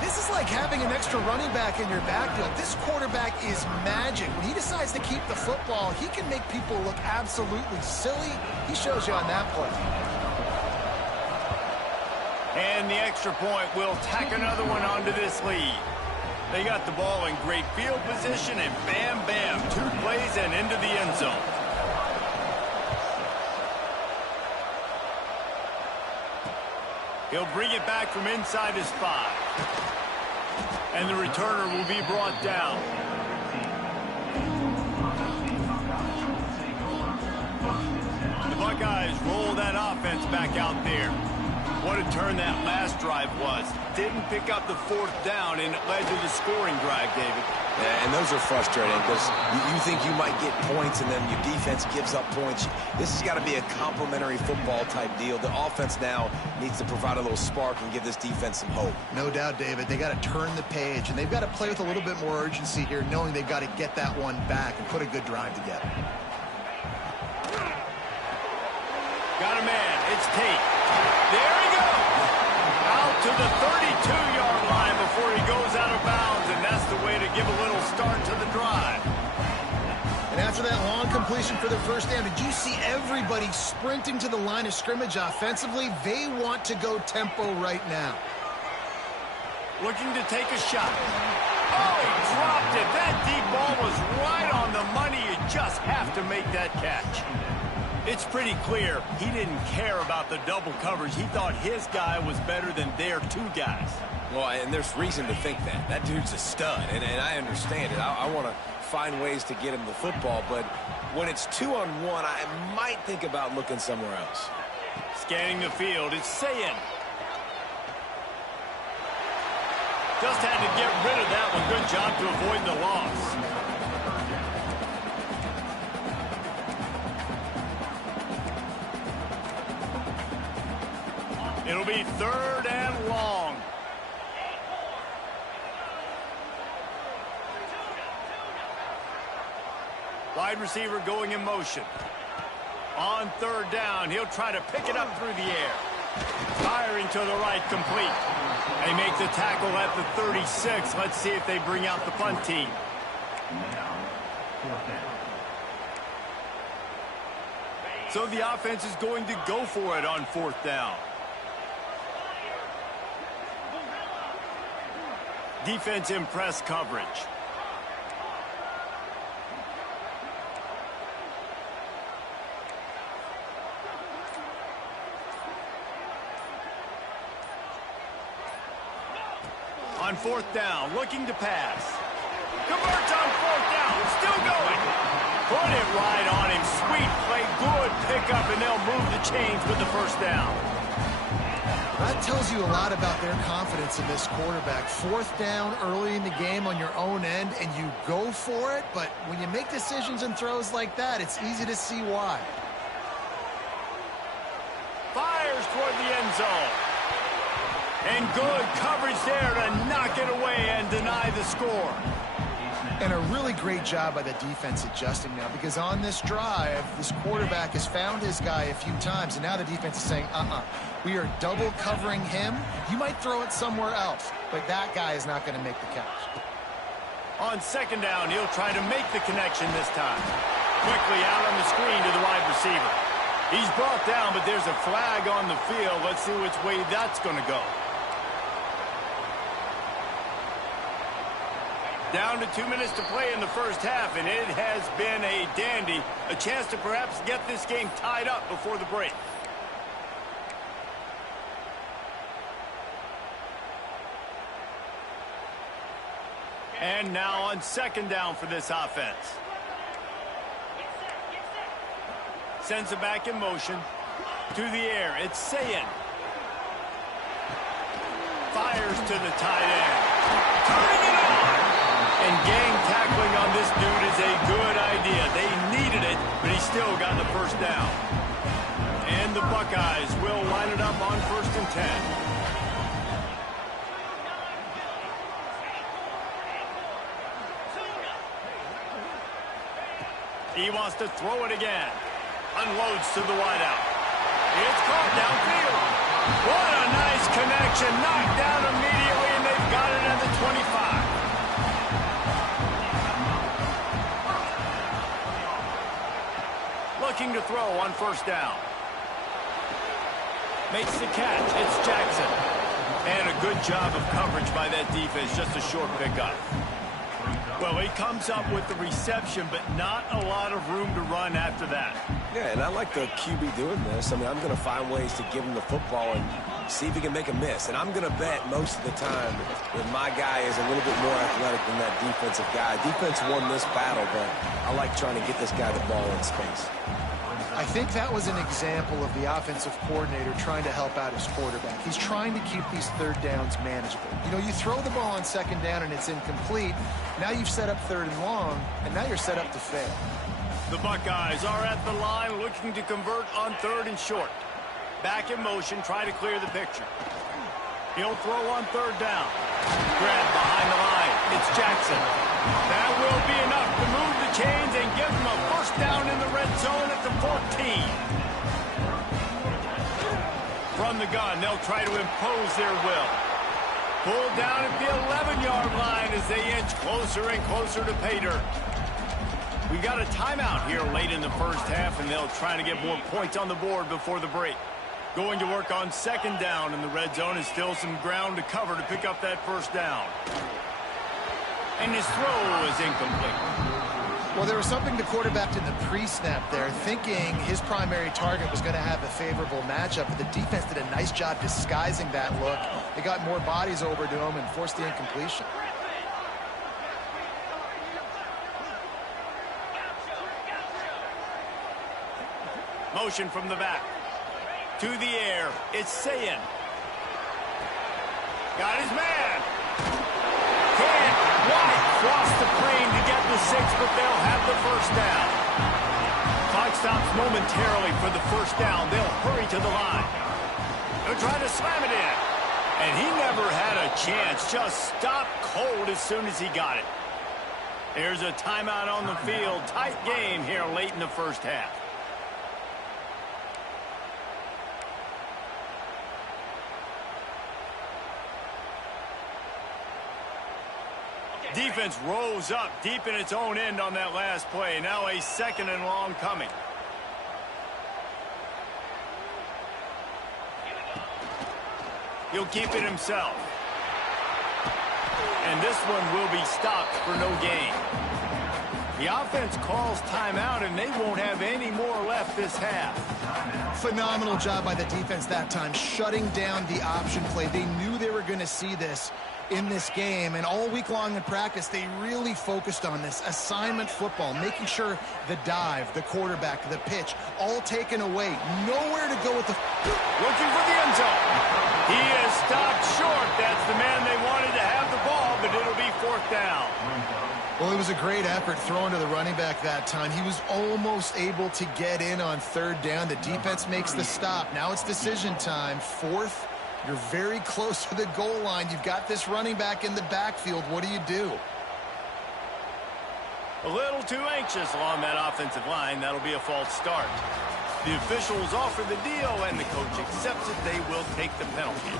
This is like having an extra running back in your backfield. This quarterback is magic. When he decides to keep the football, he can make people look absolutely silly. He shows you on that play. And the extra point will tack another one onto this lead. They got the ball in great field position, and bam, bam, 2 plays and into the end zone. He'll bring it back from inside his 5. And the returner will be brought down. The Buckeyes roll that offense back out there. What a turn that last drive was. Didn't pick up the 4th down, and it led to the scoring drive, David. Yeah, and those are frustrating because you think you might get points and then your defense gives up points. This has got to be a complementary football type deal. The offense now needs to provide a little spark and give this defense some hope. No doubt, David. They got to turn the page, and they've got to play with a little bit more urgency here, knowing they've got to get that one back and put a good drive together. Got a man. It's Tate. There he goes. Out to the 32-yard line before he goes out of bounds, and that's the way to give a little start to the drive. And after that long completion for the 1st down, did you see everybody sprinting to the line of scrimmage offensively? They want to go tempo right now. Looking to take a shot. Oh, he dropped it. That deep ball was right on the money. You just have to make that catch. It's pretty clear he didn't care about the double coverage. He thought his guy was better than their 2 guys. Well, and there's reason to think that. That dude's a stud, and I understand it. I want to find ways to get him the football, but when it's 2-on-1, I might think about looking somewhere else. Scanning the field, it's Sayin. Just had to get rid of that one. Good job to avoid the loss. It'll be 3rd and long. Wide receiver going in motion. On 3rd down, he'll try to pick it up through the air. Firing to the right, complete. They make the tackle at the 36. Let's see if they bring out the punt team. So the offense is going to go for it on 4th down. Defense in press coverage. On 4th down, looking to pass. Converts on 4th down, still going. Put it right on him. Sweet play, good pickup, and they'll move the chains with the 1st down. That tells you a lot about their confidence in this quarterback. 4th down early in the game on your own end, and you go for it, but when you make decisions and throws like that, it's easy to see why. Fires toward the end zone. And good coverage there to knock it away and deny the score. And a really great job by the defense adjusting now, because on this drive, this quarterback has found his guy a few times, and now the defense is saying, we are double covering him. You might throw it somewhere else, but that guy is not going to make the catch. On 2nd down, he'll try to make the connection this time. Quickly out on the screen to the wide receiver. He's brought down, but there's a flag on the field. Let's see which way that's going to go. Down to 2 minutes to play in the first half, and it has been a dandy. A chance to perhaps get this game tied up before the break. And now on second down for this offense. Sends it back in motion. To the air, it's Sayin. Fires to the tight end. Turning it on! And gang tackling on this dude is a good idea. They needed it, but he still got the first down. And the Buckeyes will line it up on 1st and 10. He wants to throw it again. Unloads to the wideout. It's caught downfield. What a nice connection. Knocked down immediately, and they've got it at the 25. Looking to throw on 1st down. Makes the catch. It's Jackson. And a good job of coverage by that defense. Just a short pickup. Well, he comes up with the reception, but not a lot of room to run after that. Yeah, and I like the QB doing this. I mean, I'm going to find ways to give him the football and see if he can make a miss. And I'm going to bet most of the time that my guy is a little bit more athletic than that defensive guy. Defense won this battle, but I like trying to get this guy the ball in space. I think that was an example of the offensive coordinator trying to help out his quarterback. He's trying to keep these third downs manageable. You know, you throw the ball on second down and it's incomplete. Now you've set up 3rd and long, and now you're set up to fail. The Buckeyes are at the line looking to convert on 3rd and short. Back in motion, try to clear the picture. He'll throw on 3rd down. Grab behind the line. It's Jackson. That will be enough to move the chains and give him a first down in the red zone at the 14. From the gun, they'll try to impose their will. Pulled down at the 11-yard line as they inch closer and closer to pay dirt. We got a timeout here late in the first half, and they'll try to get more points on the board before the break. Going to work on 2nd down in the red zone is still some ground to cover to pick up that first down. And his throw is incomplete. Well, there was something the quarterback in the pre-snap there, thinking his primary target was going to have a favorable matchup, but the defense did a nice job disguising that look. They got more bodies over to him and forced the incompletion. Motion from the back. To the air, it's Sayin. Got his man. Can't quite cross the plane to get the 6, but they'll have the first down. Clock stops momentarily for the first down. They'll hurry to the line. They'll try to slam it in. And he never had a chance. Just stopped cold as soon as he got it. There's a timeout on the field. Tight game here late in the first half. Defense rose up deep in its own end on that last play. Now a 2nd and long coming. He'll keep it himself. And this one will be stopped for no gain. The offense calls timeout, and they won't have any more left this half. Phenomenal job by the defense that time, shutting down the option play. They knew they were going to see this in this game, and all week long in practice, they really focused on this assignment football, making sure the dive, the quarterback, the pitch, all taken away. Nowhere to go with the... Looking for the end zone. He is stopped short. That's the man they wanted to have the ball, but it'll be 4th down. Well, it was a great effort throwing to the running back that time. He was almost able to get in on 3rd down. The defense makes the stop. Now it's decision time. 4th. You're very close to the goal line. You've got this running back in the backfield. What do? A little too anxious along that offensive line. That'll be a false start. The officials offer the deal, and the coach accepts it. They will take the penalty.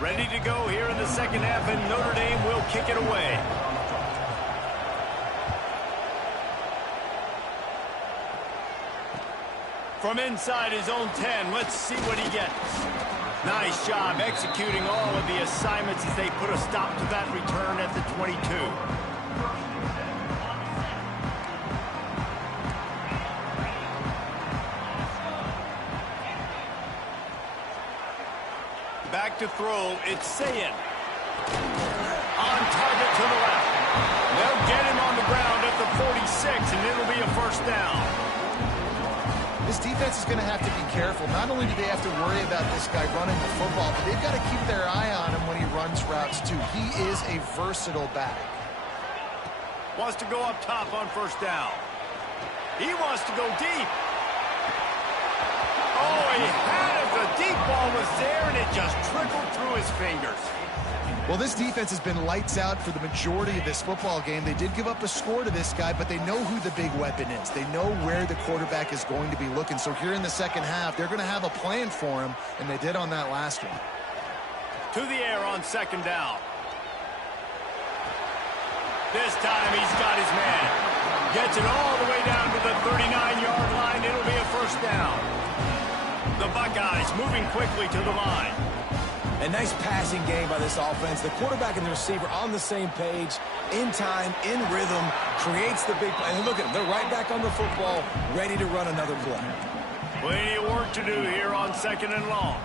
Ready to go here in the second half, and Notre Dame will kick it away. From inside his own 10, let's see what he gets. Nice job executing all of the assignments as they put a stop to that return at the 22. Back to throw, it's Sayin. On target to the left. They'll get him on the ground at the 46, and it'll be a first down. This defense is going to have to be careful. Not only do they have to worry about this guy running the football, but they've got to keep their eye on him when he runs routes, too. He is a versatile back. Wants to go up top on first down. He wants to go deep. Oh, he had it. The deep ball was there, and it just trickled through his fingers. Well, this defense has been lights out for the majority of this football game. They did give up a score to this guy, but they know who the big weapon is. They know where the quarterback is going to be looking. So here in the second half, they're going to have a plan for him, and they did on that last one. To the air on second down. This time he's got his man. Gets it all the way down to the 39-yard line. It'll be a first down. The Buckeyes moving quickly to the line. A nice passing game by this offense. The quarterback and the receiver on the same page, in time, in rhythm, creates the big play. And look at them. They're right back on the football, ready to run another play. Plenty of work to do here on second and long.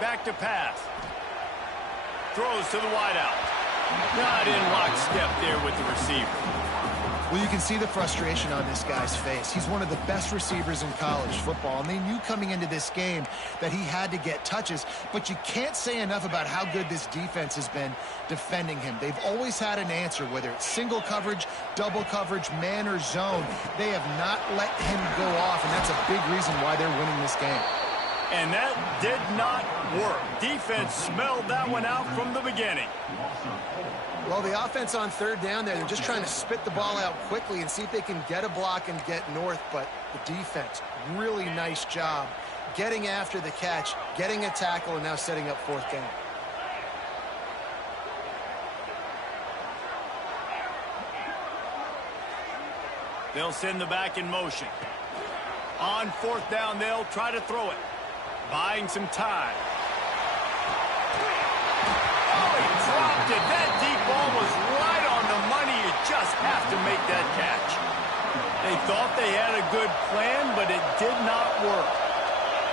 Back to pass. Throws to the wideout. Not in lockstep there with the receiver. Well, you can see the frustration on this guy's face. He's one of the best receivers in college football, and they knew coming into this game that he had to get touches, but you can't say enough about how good this defense has been defending him. They've always had an answer, whether it's single coverage, double coverage, man or zone. They have not let him go off, and that's a big reason why they're winning this game. And that did not work. Defense smelled that one out from the beginning. Well, the offense on third down there, they're just trying to spit the ball out quickly and see if they can get a block and get north, but the defense, really nice job getting after the catch, getting a tackle, and now setting up fourth down. They'll send the back in motion. On fourth down, they'll try to throw it. Buying some time. Oh, he dropped it. That deep ball was right on the money. You just have to make that catch. They thought they had a good plan, but it did not work.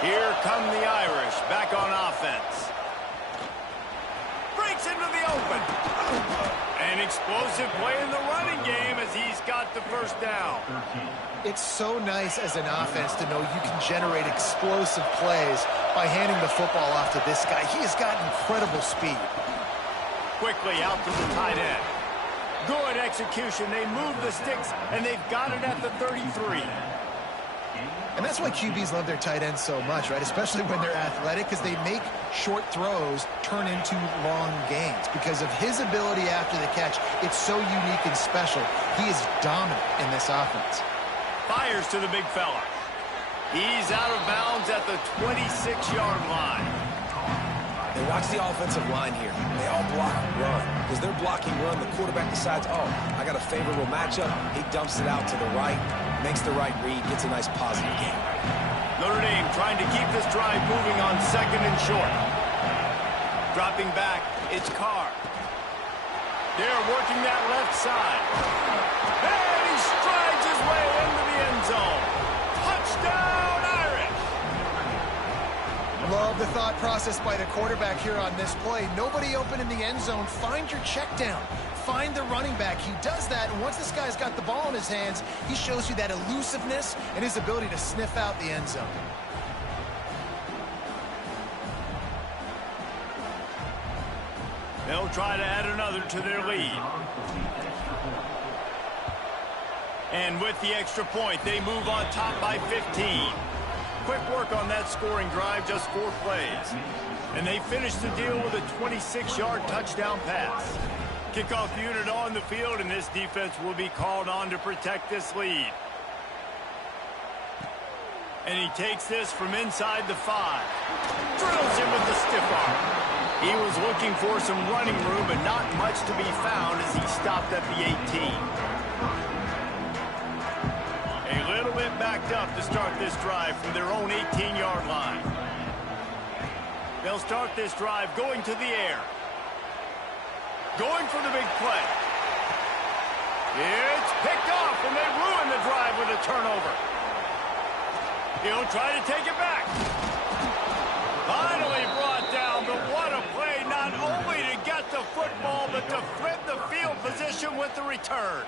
Here come the Irish back on offense. Breaks into the open. An explosive play in the running game as he's got the first down. It's so nice as an offense to know you can generate explosive plays by handing the football off to this guy. He has got incredible speed. Quickly out to the tight end. Good execution. They move the sticks, and they've got it at the 33. And that's why QBs love their tight ends so much, right? Especially when they're athletic, because they make short throws turn into long gains. Because of his ability after the catch, it's so unique and special. He is dominant in this offense. Fires to the big fella. He's out of bounds at the 26-yard line. And watch the offensive line here. They all block run. Because they're blocking run, the quarterback decides, oh, I got a favorable matchup. He dumps it out to the right, makes the right read, gets a nice positive game. Notre Dame trying to keep this drive moving on second and short. Dropping back, it's Carr. They're working that left side. And he strides his way into the end zone. Touchdown, Irish! Love the thought process by the quarterback here on this play. Nobody open in the end zone. Find your check down. Find the running back. He does that, and once this guy's got the ball in his hands, he shows you that elusiveness and his ability to sniff out the end zone. They'll try to add another to their lead. And with the extra point, they move on top by 15. Quick work on that scoring drive, just 4 plays. And they finish the deal with a 26-yard touchdown pass. Kickoff unit on the field, and this defense will be called on to protect this lead. And he takes this from inside the 5. Drills him with the stiff arm. He was looking for some running room, but not much to be found as he stopped at the 18. A little bit backed up to start this drive from their own 18-yard line. They'll start this drive going to the air. Going for the big play. It's picked off, and they ruin the drive with a turnover. He'll try to take it back. Finally brought down, but what a play, not only to get the football, but to flip the field position with the return.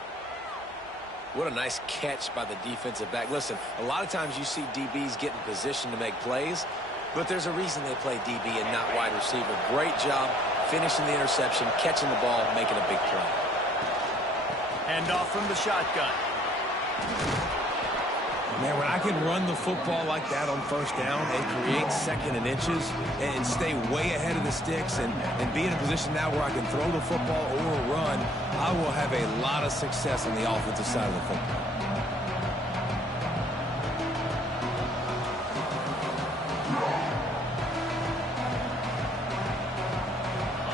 What a nice catch by the defensive back. Listen, a lot of times you see DBs get in position to make plays, but there's a reason they play DB and not wide receiver. Great job finishing the interception, catching the ball, making a big play. Hand off from the shotgun. Man, when I can run the football like that on first down and create second and inches and stay way ahead of the sticks and be in a position now where I can throw the football or run, I will have a lot of success on the offensive side of the football.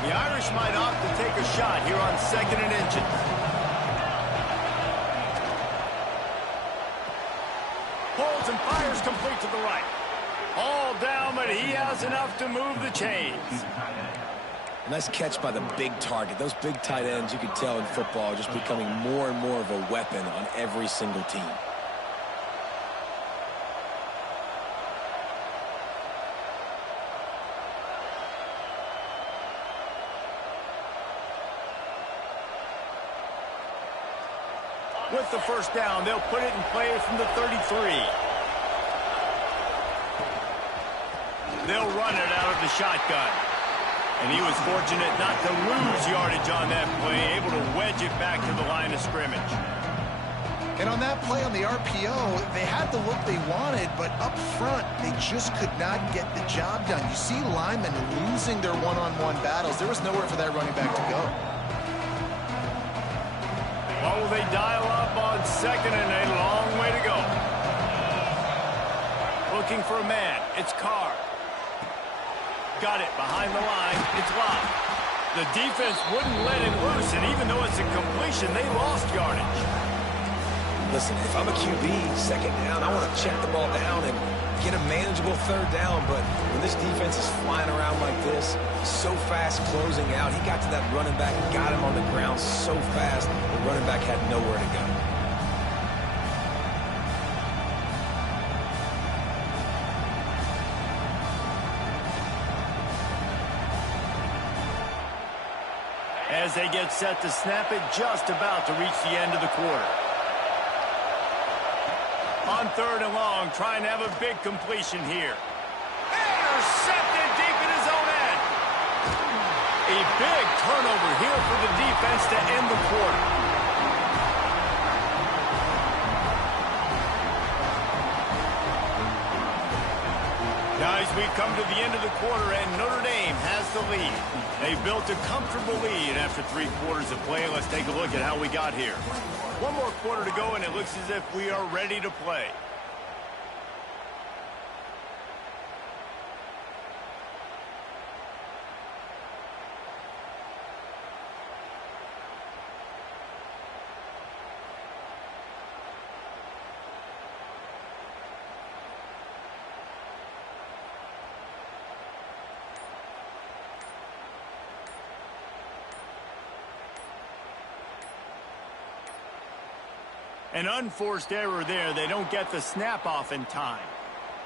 The Irish might opt to take a shot here on second and inches. Pulls and fires complete to the right. All down, but he has enough to move the chains. Nice catch by the big target. Those big tight ends, you could tell in football, are just becoming more and more of a weapon on every single team. With the first down, they'll put it in play from the 33. They'll run it out of the shotgun. And he was fortunate not to lose yardage on that play, able to wedge it back to the line of scrimmage. And on that play on the RPO, they had the look they wanted, but up front, they just could not get the job done. You see linemen losing their one-on-one battles. There was nowhere for that running back to go. Oh, they dial up on second and a long way to go. Looking for a man. It's Carr. Got it behind the line. It's locked. The defense wouldn't let him loose, and even though it's a completion, they lost yardage. Listen, if I'm a QB, second down, I want to check the ball down and get a manageable third down, but when this defense is flying around like this, so fast closing out, he got to that running back and got him on the ground so fast, the running back had nowhere to go. As they get set to snap it, just about to reach the end of the quarter. On third and long, trying to have a big completion here. Intercepted deep in his own end. A big turnover here for the defense to end the quarter. Guys, we come to the end of the quarter, and Notre Dame has the lead. They built a comfortable lead after 3 quarters of play. Let's take a look at how we got here. One more quarter to go, and it looks as if we are ready to play. An unforced error there. They don't get the snap off in time.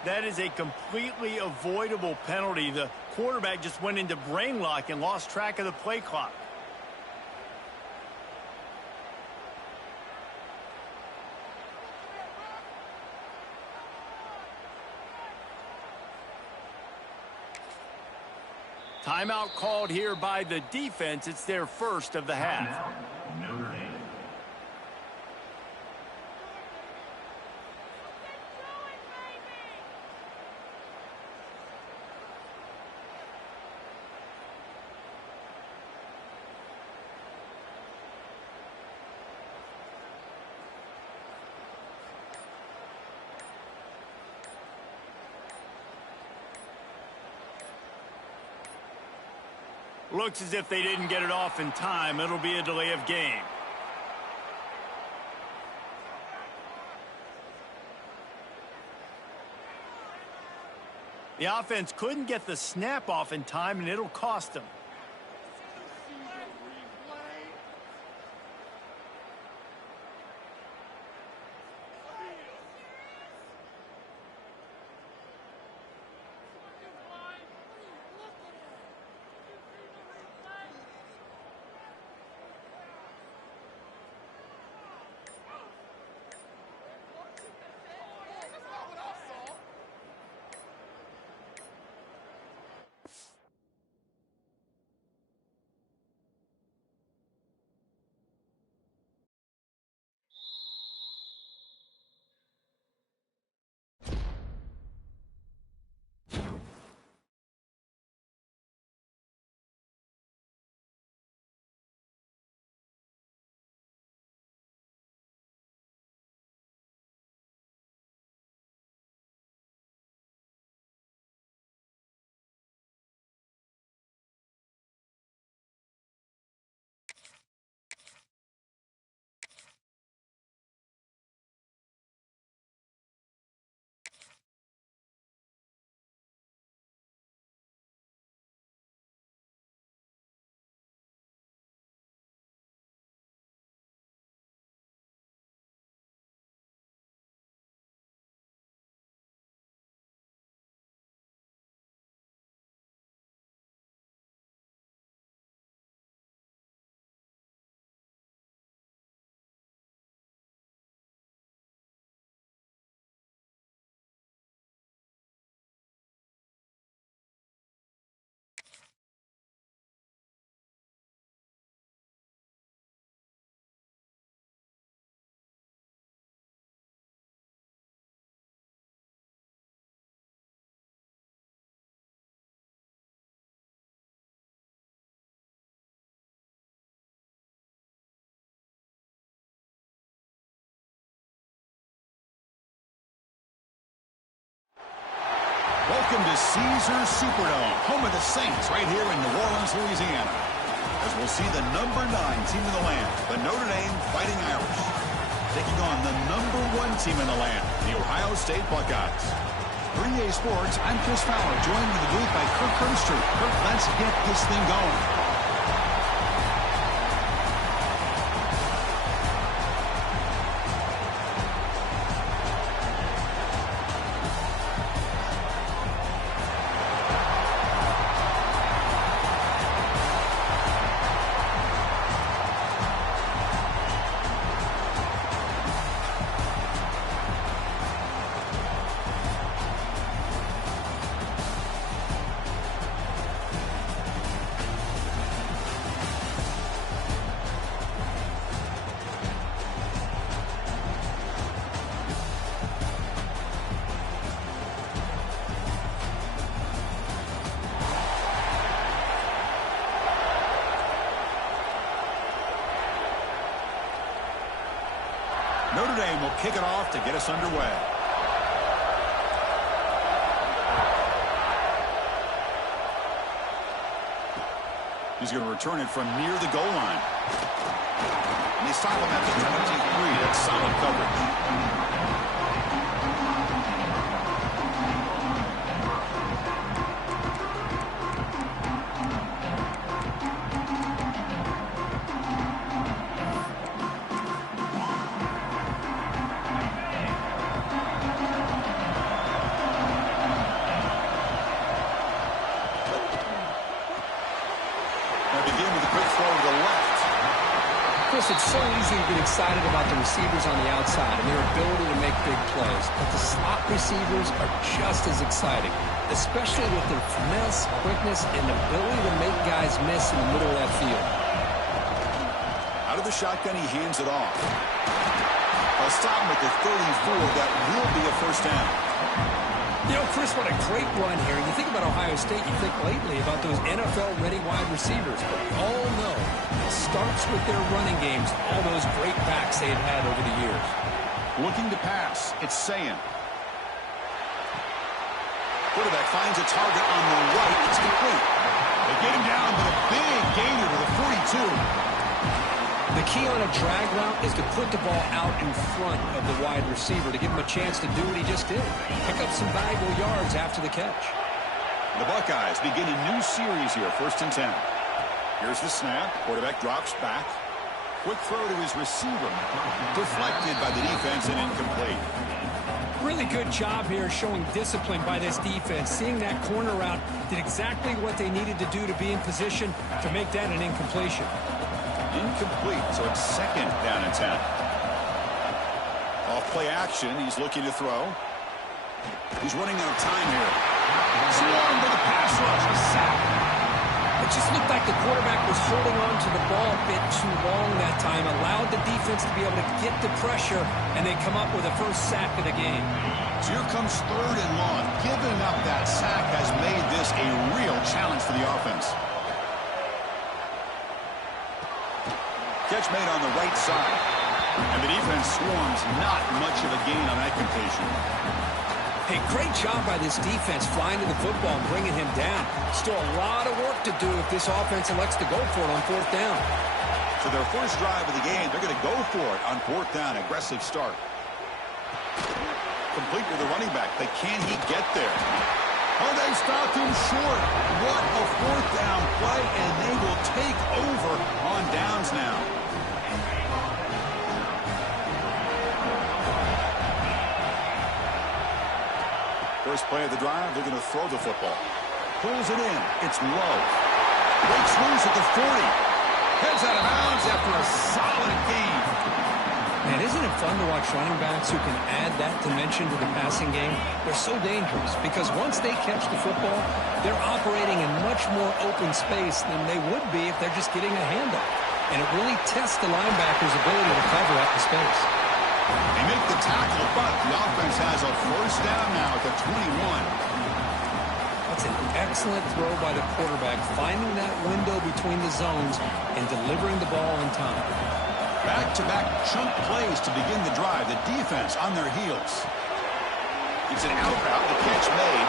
That is a completely avoidable penalty. The quarterback just went into brain lock and lost track of the play clock. Timeout called here by the defense. It's their first of the half. Looks as if they didn't get it off in time. It'll be a delay of game. The offense couldn't get the snap off in time, and it'll cost them. Welcome to Caesars Superdome, home of the Saints, right here in New Orleans, Louisiana. As we'll see the number 9 team in the land, the Notre Dame Fighting Irish, taking on the number 1 team in the land, the Ohio State Buckeyes. For EA Sports, I'm Chris Fowler, joined in the booth by Kirk Herbstreit. Kirk, let's get this thing going. Notre Dame will kick it off to get us underway. He's going to return it from near the goal line. And they stop him at the 23. That's solid coverage. It's so easy to get excited about the receivers on the outside and their ability to make big plays, but the slot receivers are just as exciting, especially with their finesse, quickness, and ability to make guys miss in the middle of that field. Out of the shotgun, he hands it off. I'll stop him at the 34. That will be a first down. You know, Chris, what a great run here. You think about Ohio State, you think lately about those NFL-ready wide receivers, but we all know it starts with their running games, all those great backs they've had over the years. Looking to pass, it's Sayin. Quarterback finds a target on the right. It's complete. They get him down, but a big gainer to the 42. The key on a drag route is to put the ball out in front of the wide receiver to give him a chance to do what he just did. Pick up some valuable yards after the catch. The Buckeyes begin a new series here, 1st and 10. Here's the snap. Quarterback drops back. Quick throw to his receiver. Deflected by the defense and incomplete. Really good job here showing discipline by this defense. Seeing that corner route, did exactly what they needed to do to be in position to make that an incompletion. Incomplete, so it's 2nd down and 10. Off play action, he's looking to throw. He's running out of time here. Swarmed to the pass rush, a sack. It just looked like the quarterback was holding on to the ball a bit too long that time, allowed the defense to be able to get the pressure, and they come up with a first sack of the game. So here comes 3rd and long. Giving up that sack has made this a real challenge for the offense. Catch made on the right side. And the defense swarms. Not much of a gain on that completion. Hey, great job by this defense flying to the football and bringing him down. Still a lot of work to do if this offense elects to go for it on 4th down. So their first drive of the game, they're going to go for it on 4th down. Aggressive start. Complete with the running back, but can he get there? Oh, they stopped him short. What a 4th down play, and they will take over on downs now. First play of the drive, they're going to throw the football. Pulls it in. It's low. Breaks loose at the 40. Heads out of bounds after a solid gain. Man, isn't it fun to watch running backs who can add that dimension to the passing game? They're so dangerous because once they catch the football, they're operating in much more open space than they would be if they're just getting a handoff. And it really tests the linebacker's ability to cover up the space. They make the tackle, but the offense has a first down now at the 21. That's an excellent throw by the quarterback, finding that window between the zones and delivering the ball on time. Back-to-back chunk plays to begin the drive. The defense on their heels. It's an out route. The catch made.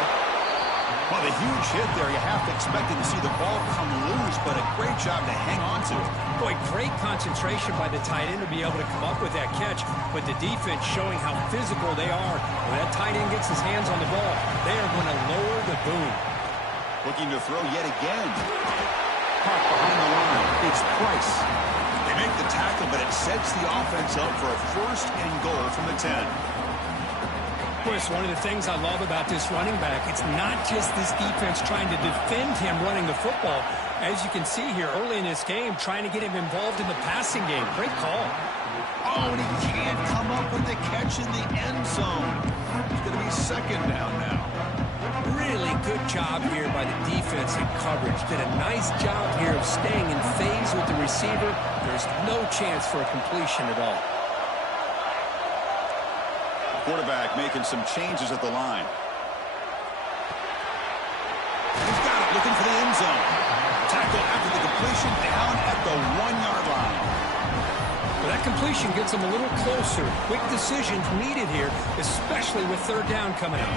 Well, the huge hit there. You have to expect to see the ball come loose, but a great job to hang on to it. Boy, great concentration by the tight end to be able to come up with that catch, but the defense showing how physical they are. When that tight end gets his hands on the ball, they are going to lower the boom. Looking to throw yet again. Caught behind the line. It's Price. They make the tackle, but it sets the offense up for a 1st and goal from the 10. Chris, one of the things I love about this running back, it's not just this defense trying to defend him running the football. As you can see here early in this game, trying to get him involved in the passing game. Great call. Oh, and he can't come up with the catch in the end zone. It's going to be 2nd down now. Really good job here by the defense in coverage. Did a nice job here of staying in phase with the receiver. There's no chance for a completion at all. Quarterback making some changes at the line. He's got it, looking for the end zone. Tackle after the completion, down at the 1-yard line. Well, that completion gets him a little closer. Quick decisions needed here, especially with 3rd down coming up.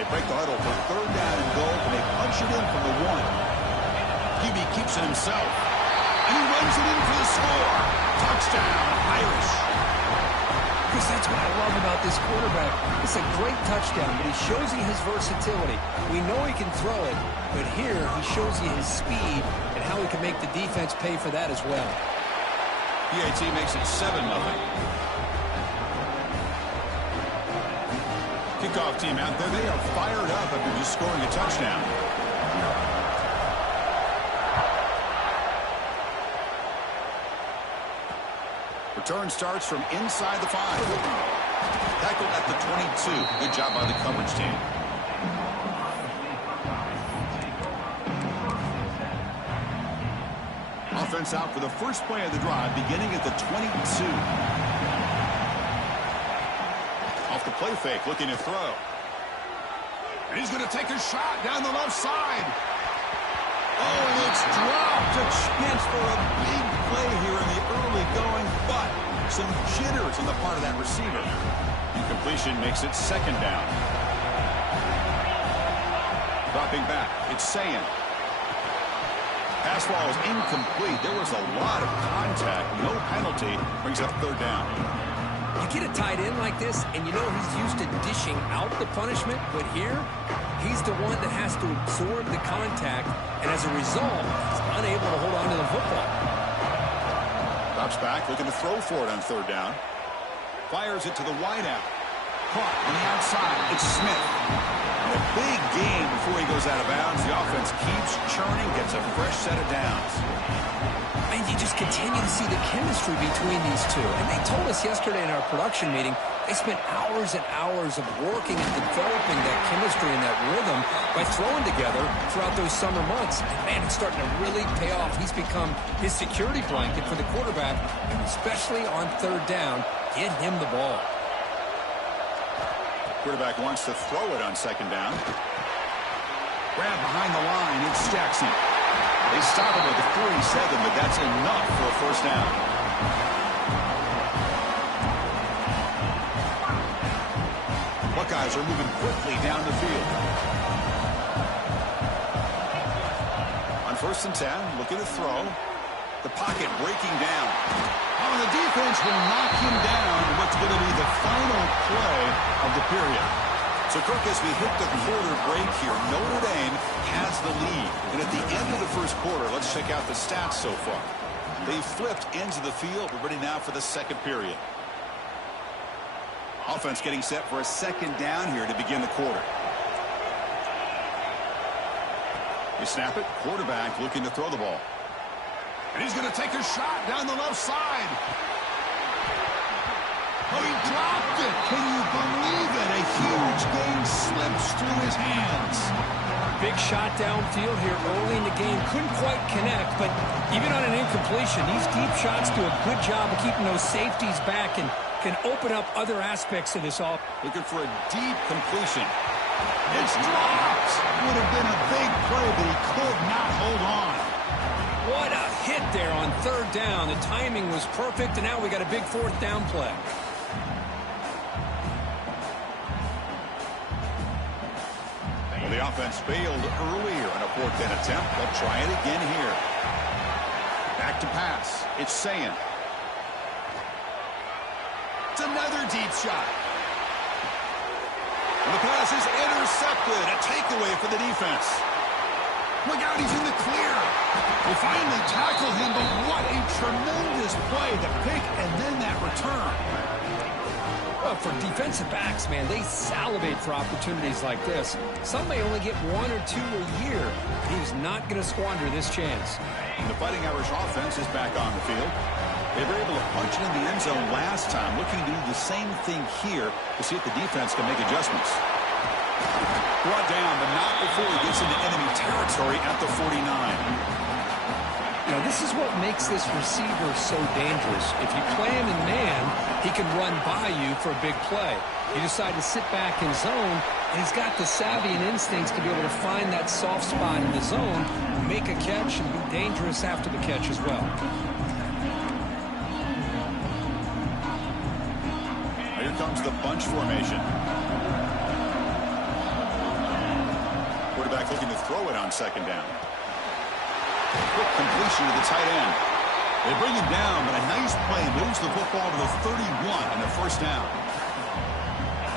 They break the huddle for 3rd down and goal, and they punch it in from the 1. QB keeps it himself, and he runs it in for the score. Touchdown, Irish. Because that's what I love about this quarterback. It's a great touchdown, but he shows you his versatility. We know he can throw it, but here he shows you his speed and how he can make the defense pay for that as well. PAT makes it 7-0. Kickoff team out there, they are fired up after just scoring a touchdown. Return starts from inside the 5. Tackled at the 22. Good job by the coverage team. Offense out for the first play of the drive, beginning at the 22. Off the play fake, looking to throw. And he's going to take a shot down the left side. Oh, and it's dropped. A chance for a big play here in the early going, but some jitters on the part of that receiver. Incompletion makes it 2nd down. Dropping back, it's Sayan. Pass ball is incomplete. There was a lot of contact. No penalty. Brings up third down. You get a tight end like this, and you know he's used to dishing out the punishment, but here, he's the one that has to absorb the contact, and as a result, he's unable to hold on to the football. Drops back, looking to throw for it on third down. Fires it to the wideout. Caught on the outside. It's Smith. And a big gain before he goes out of bounds. The offense keeps churning, gets a fresh set of downs. And you just continue to see the chemistry between these two. And they told us yesterday in our production meeting, they spent hours and hours of working and developing that chemistry and that rhythm by throwing together throughout those summer months. And man, it's starting to really pay off. He's become his security blanket for the quarterback, and especially on third down, get him the ball. Quarterback wants to throw it on second down. Grab behind the line. It's Jackson. They stop him at the 47, but that's enough for a first down. Buckeyes are moving quickly down the field. On 1st and 10, looking to throw. The pocket breaking down. Oh, the defense will knock him down in what's going to be the final play of the period. So, Kirk, as we hit the quarter break here, Notre Dame has the lead. And at the end of the first quarter, let's check out the stats so far. They flipped ends of the field. We're ready now for the second period. Offense getting set for a second down here to begin the quarter. You snap it. Quarterback looking to throw the ball. And he's going to take a shot down the left side. Oh, he dropped it. Can you believe it? A huge gain slips through his hands. Big shot downfield here early in the game. Couldn't quite connect, but even on an incompletion, these deep shots do a good job of keeping those safeties back and can open up other aspects of this offense. Looking for a deep completion. It's dropped. Would have been a big play, but he could not hold on. What a hit there on third down. The timing was perfect, and now we got a big fourth down play. Well, the offense failed earlier in a fourth down attempt. They'll try it again here. Back to pass. It's Sayin. It's another deep shot. And the pass is intercepted. A takeaway for the defense. Look out, he's in the clear. They finally tackle him, but what a tremendous play. The pick and then that return. Well, for defensive backs, man, they salivate for opportunities like this. Some may only get 1 or 2 a year. He's not going to squander this chance. And the Fighting Irish offense is back on the field. They were able to punch it in the end zone last time, looking to do the same thing here to see if the defense can make adjustments. Brought down, but not before he gets into enemy territory at the 49. You know, this is what makes this receiver so dangerous. If you play him in man, he can run by you for a big play. You decide to sit back in zone, and he's got the savvy and instincts to be able to find that soft spot in the zone, make a catch, and be dangerous after the catch as well. Here comes the bunch formation. Quarterback looking to throw it on second down. Quick completion to the tight end. They bring him down, but a nice play moves the football to the 31 and a first down.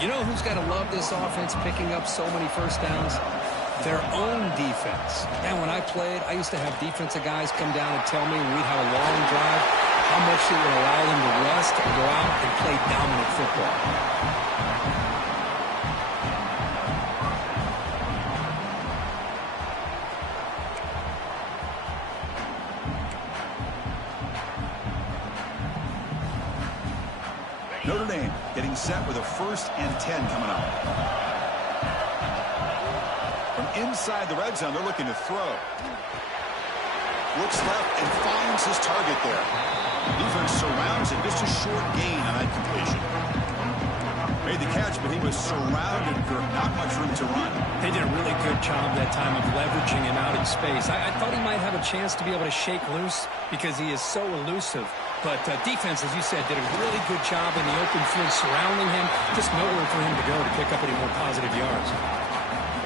You know who's got to love this offense picking up so many first downs? Their own defense. And when I played, I used to have defensive guys come down and tell me when we'd have a long drive how much it would allow them to rest and go out and play dominant football. Notre Dame getting set with a 1st and 10 coming up. From inside the red zone, they're looking to throw. Looks left and finds his target there. Defense surrounds it. Just a short gain on that completion. Made the catch, but he was surrounded for not much room to run. They did a really good job that time of leveraging him out in space. I thought he might have a chance to be able to shake loose because he is so elusive. But defense, as you said, did a really good job in the open field surrounding him. Just nowhere for him to go to pick up any more positive yards.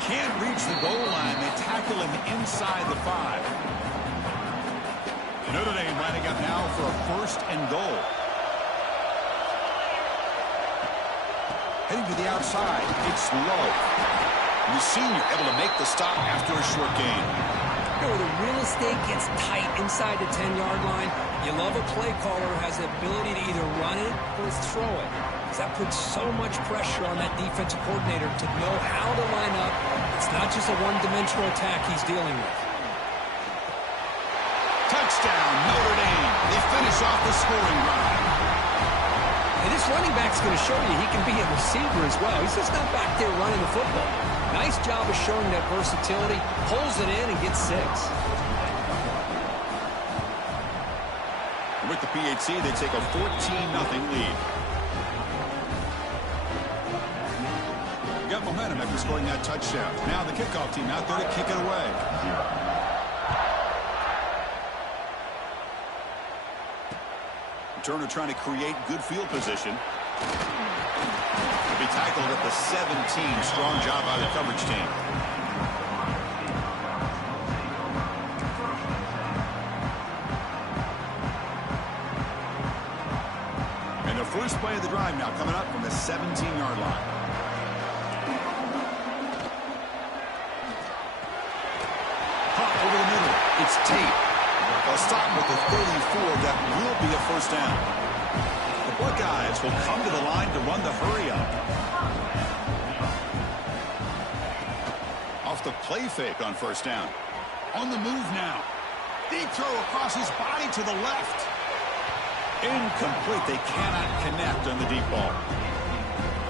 Can't reach the goal line. They tackle him inside the 5. Notre Dame lining up now for a 1st and goal. Heading to the outside. It's low. And the senior able to make the stop after a short gain. You know, where the real estate gets tight inside the 10-yard line, you love a play caller who has the ability to either run it or throw it. Because that puts so much pressure on that defensive coordinator to know how to line up. It's not just a one-dimensional attack he's dealing with. Touchdown, Notre Dame. They finish off the scoring drive. And this running back's going to show you he can be a receiver as well. He's just not back there running the football. Nice job of showing that versatility. Pulls it in and gets 6. With the PHC, they take a 14-0 lead. Got momentum after scoring that touchdown. Now the kickoff team out there to kick it away. Turner trying to create good field position. He'll be tackled at the 17. Strong job by the coverage team. And the first play of the drive now coming up from the 17-yard line. Pop over the middle. It's Tate. They'll stop with the 34. That will be a 1st down. The Buckeyes will come to the line to run the hurry-up. Off the play fake on 1st down. On the move now. Deep throw across his body to the left. Incomplete. They cannot connect on the deep ball.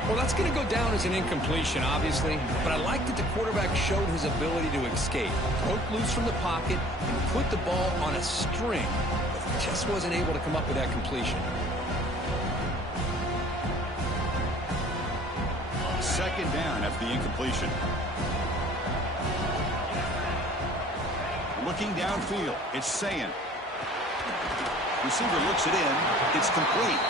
Well, that's going to go down as an incompletion, obviously, but I like that the quarterback showed his ability to escape. Broke loose from the pocket and put the ball on a string, but just wasn't able to come up with that completion. 2nd down after the incompletion. Looking downfield, it's Sayin. Receiver looks it in. It's complete.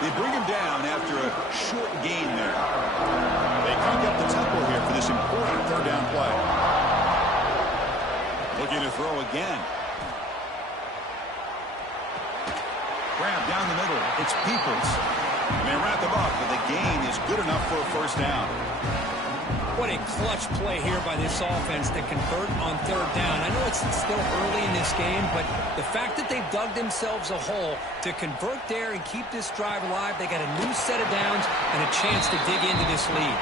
They bring him down after a short gain there. They crank up the tempo here for this important 3rd down play. Looking to throw again. Grab down the middle. It's Peoples. And they wrap him up, but the gain is good enough for a 1st down. What a clutch play here by this offense to convert on 3rd down. I know it's still early in this game, but the fact that they've dug themselves a hole to convert there and keep this drive alive, they got a new set of downs and a chance to dig into this lead.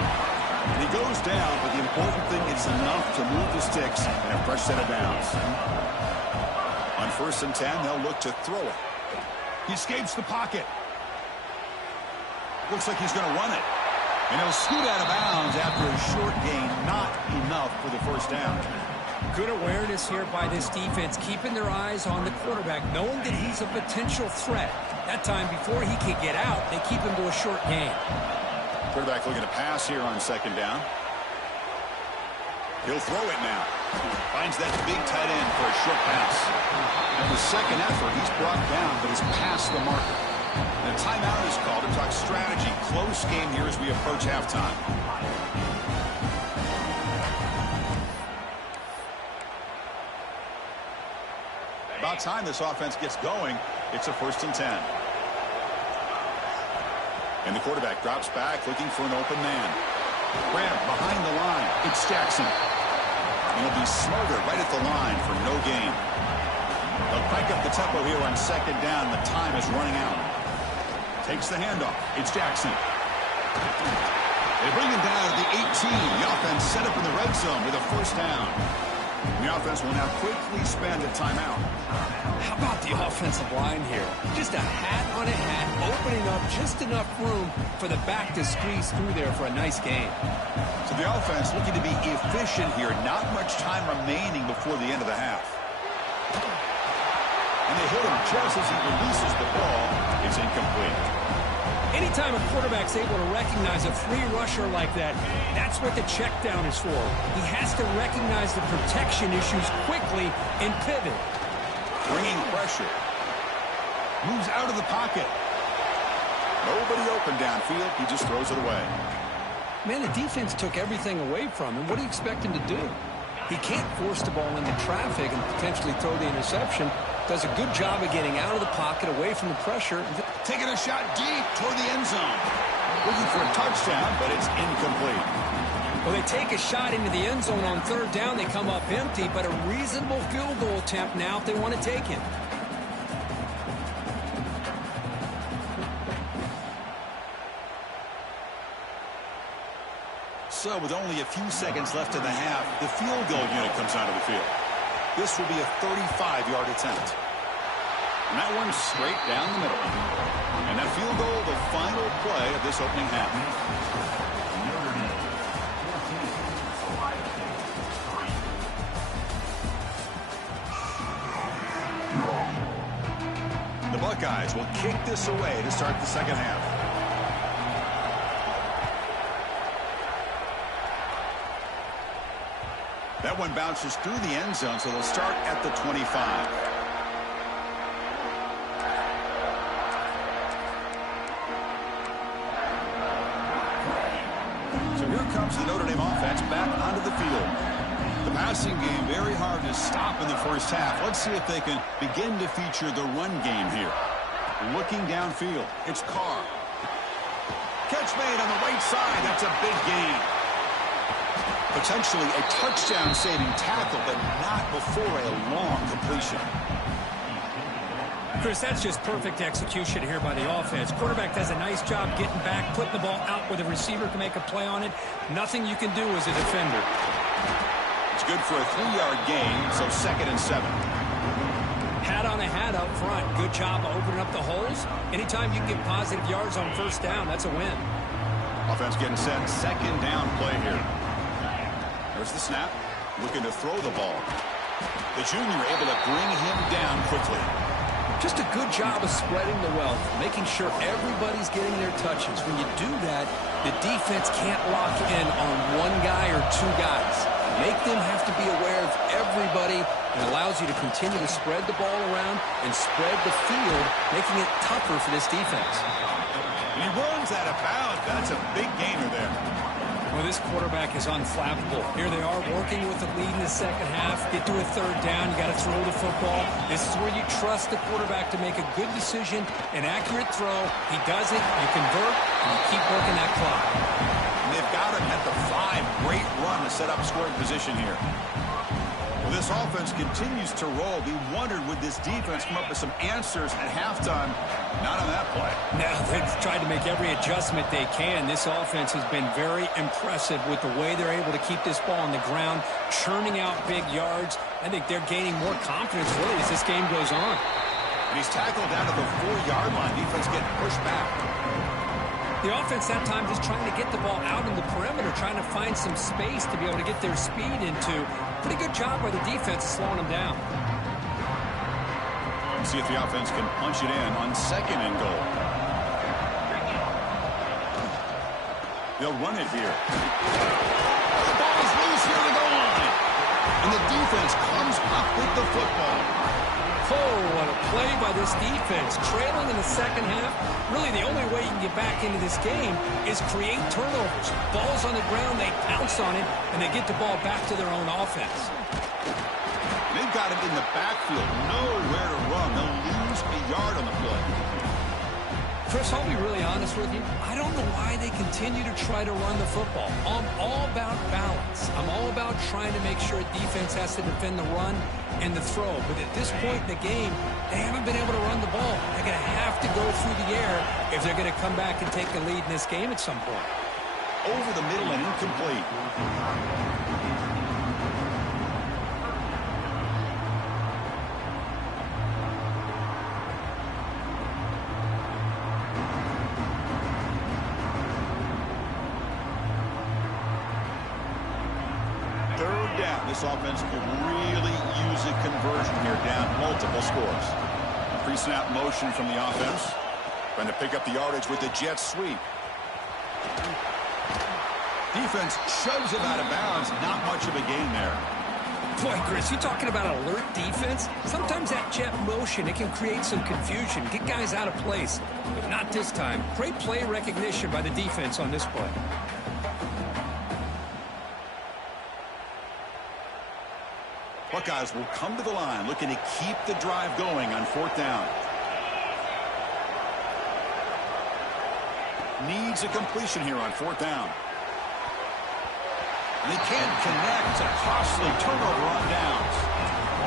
And he goes down, but the important thing is enough to move the sticks and a fresh set of downs. On 1st and 10, they'll look to throw it. He escapes the pocket. Looks like he's going to run it. And he'll scoot out of bounds after a short gain. Not enough for the 1st down. Good awareness here by this defense, keeping their eyes on the quarterback, knowing that he's a potential threat. That time, before he could get out, they keep him to a short gain. Quarterback looking to pass here on 2nd down. He'll throw it now. Finds that big tight end for a short pass. And the 2nd effort, he's brought down, but he's past the marker. And a timeout is called to talk strategy. Close game here as we approach halftime. About time this offense gets going. It's a 1st and 10. And the quarterback drops back looking for an open man. Grab behind the line. It's Jackson. And he'll be smothered right at the line for no gain. They'll crank up the tempo here on 2nd down. The time is running out. Takes the handoff. It's Jackson. They bring him down at the 18. The offense set up in the red zone with a 1st down. The offense will now quickly spend a timeout. How about the offensive line here? Just a hat on a hat, opening up just enough room for the back to squeeze through there for a nice gain. So the offense looking to be efficient here. Not much time remaining before the end of the half. And they hit him just as he releases the ball. It's incomplete. Anytime a quarterback's able to recognize a free rusher like that, that's what the check down is for. He has to recognize the protection issues quickly and pivot. Bringing pressure. Moves out of the pocket. Nobody open downfield. He just throws it away. Man, the defense took everything away from him. What do you expect him to do? He can't force the ball into traffic and potentially throw the interception. does a good job of getting out of the pocket, away from the pressure. Taking a shot deep toward the end zone. Looking for a touchdown, but it's incomplete. Well, they take a shot into the end zone on third down. They come up empty, but a reasonable field goal attempt now if they want to take it. So with only a few seconds left in the half, the field goal unit comes onto the field. This will be a 35-yard attempt. And that one's straight down the middle. And that field goal, the final play of this opening half. The Buckeyes will kick this away to start the second half. That one bounces through the end zone, so they'll start at the 25. So here comes the Notre Dame offense back onto the field. The passing game very hard to stop in the first half. Let's see if they can begin to feature the run game here. Looking downfield, it's Carr. Catch made on the right side. That's a big gain. Potentially a touchdown-saving tackle, but not before a long completion. Chris, that's just perfect execution here by the offense. Quarterback does a nice job getting back, putting the ball out where the receiver can make a play on it. Nothing you can do as a defender. It's good for a 3-yard gain, so 2nd and 7. Hat on a hat up front. Good job of opening up the holes. Anytime you can get positive yards on first down, that's a win. Offense getting set. Second down play here. There's the snap. Looking to throw the ball. The junior able to bring him down quickly. Just a good job of spreading the wealth, making sure everybody's getting their touches. When you do that, the defense can't lock in on one guy or two guys. Make them have to be aware of everybody. It allows you to continue to spread the ball around and spread the field, making it tougher for this defense. And he runs out of bounds. That's a big gainer there. Well, this quarterback is unflappable. Here they are working with the lead in the second half. Get to a third down. You got to throw the football. This is where you trust the quarterback to make a good decision, an accurate throw. He does it. You convert, and you keep working that clock. And they've got him at the 5. Great run to set up scoring position here. Well, this offense continues to roll. We wondered, would this defense come up with some answers at halftime? Not on that play. Now, they've tried to make every adjustment they can. This offense has been very impressive with the way they're able to keep this ball on the ground, churning out big yards. I think they're gaining more confidence, really, as this game goes on. And he's tackled down to the 4-yard line. Defense getting pushed back. The offense that time just trying to get the ball out in the perimeter, trying to find some space to be able to get their speed into. Pretty good job by the defense of slowing them down. See if the offense can punch it in on 2nd and goal. They'll run it here. The ball is loose here to the goal line. And the defense comes up with the football. Oh, what a play by this defense. Trailing in the second half. Really, the only way you can get back into this game is create turnovers. Ball's on the ground, they pounce on it, and they get the ball back to their own offense. They've got it in the backfield. Nowhere to run. They'll lose a yard on the play. Chris, I'll be really honest with you. I don't know why they continue to try to run the football. I'm all about balance. I'm all about trying to make sure defense has to defend the run and the throw. But at this point in the game, they haven't been able to run the ball. They're going to have to go through the air if they're going to come back and take the lead in this game at some point. Over the middle and incomplete. This offense could really use a conversion here, down multiple scores. Pre-snap motion from the offense. Trying to pick up the yardage with the jet sweep. Defense shoves him out of bounds. Not much of a gain there. Boy, Chris, you're talking about alert defense. Sometimes that jet motion, it can create some confusion, get guys out of place. But not this time. Great play recognition by the defense on this play. Buckeyes will come to the line looking to keep the drive going on 4th down. Needs a completion here on 4th down. And he can't connect. It's a costly turnover on downs.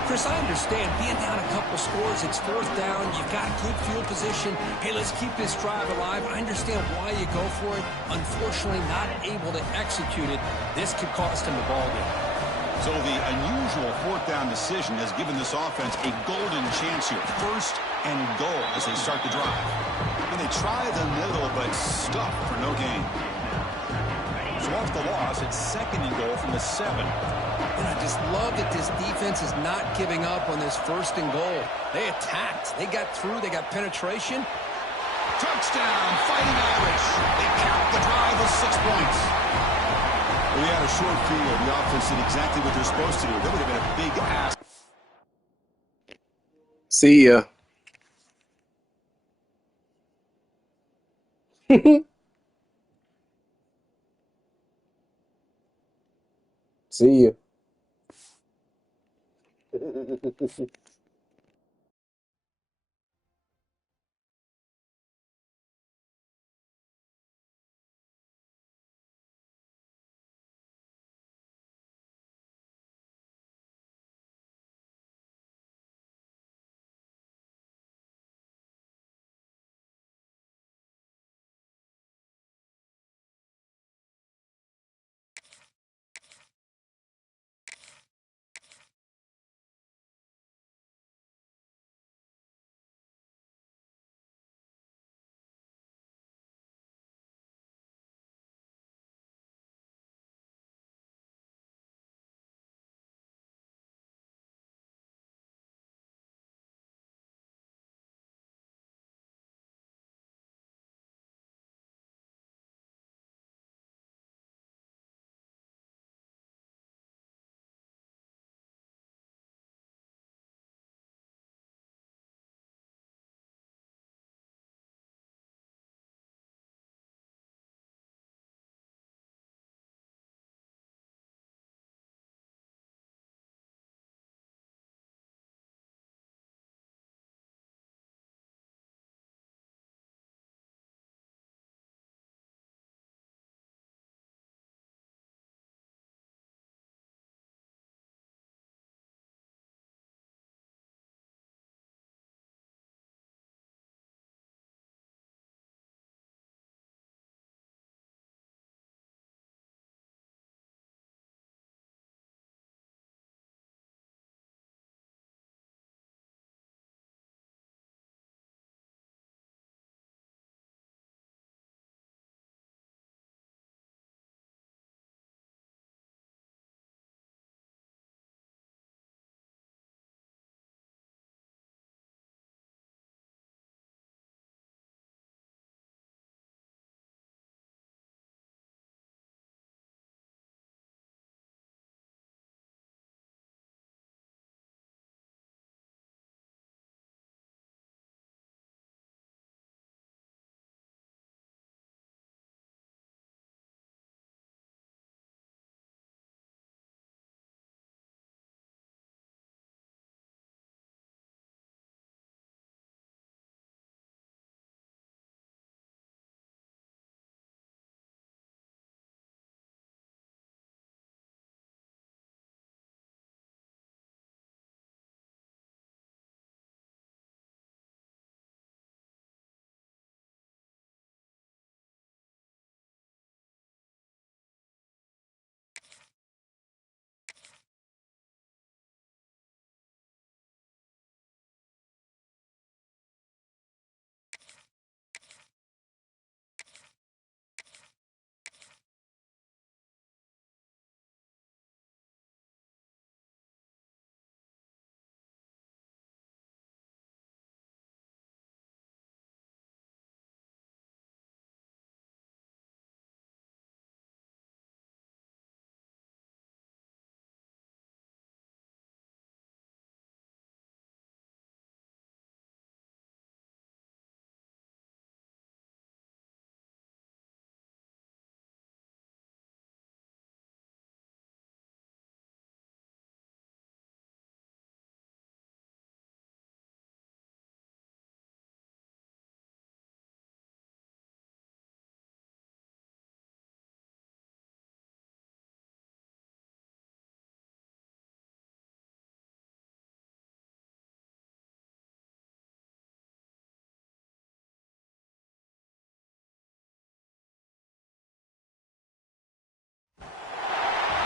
Chris, I understand being down a couple scores, it's 4th down, you've got good field position. Hey, let's keep this drive alive. I understand why you go for it. Unfortunately, not able to execute it. This could cost him the ball game. So the unusual 4th down decision has given this offense a golden chance here. 1st and goal as they start the drive. And they try the middle, but stuck for no gain. So off the loss, it's 2nd and goal from the 7. And I just love that this defense is not giving up on this 1st and goal. They attacked. They got through. They got penetration. Touchdown, Fighting Irish. They count the drive with 6 points. We had a short field. The offense did exactly what they're supposed to do. That would have been a big ask. See ya. See ya.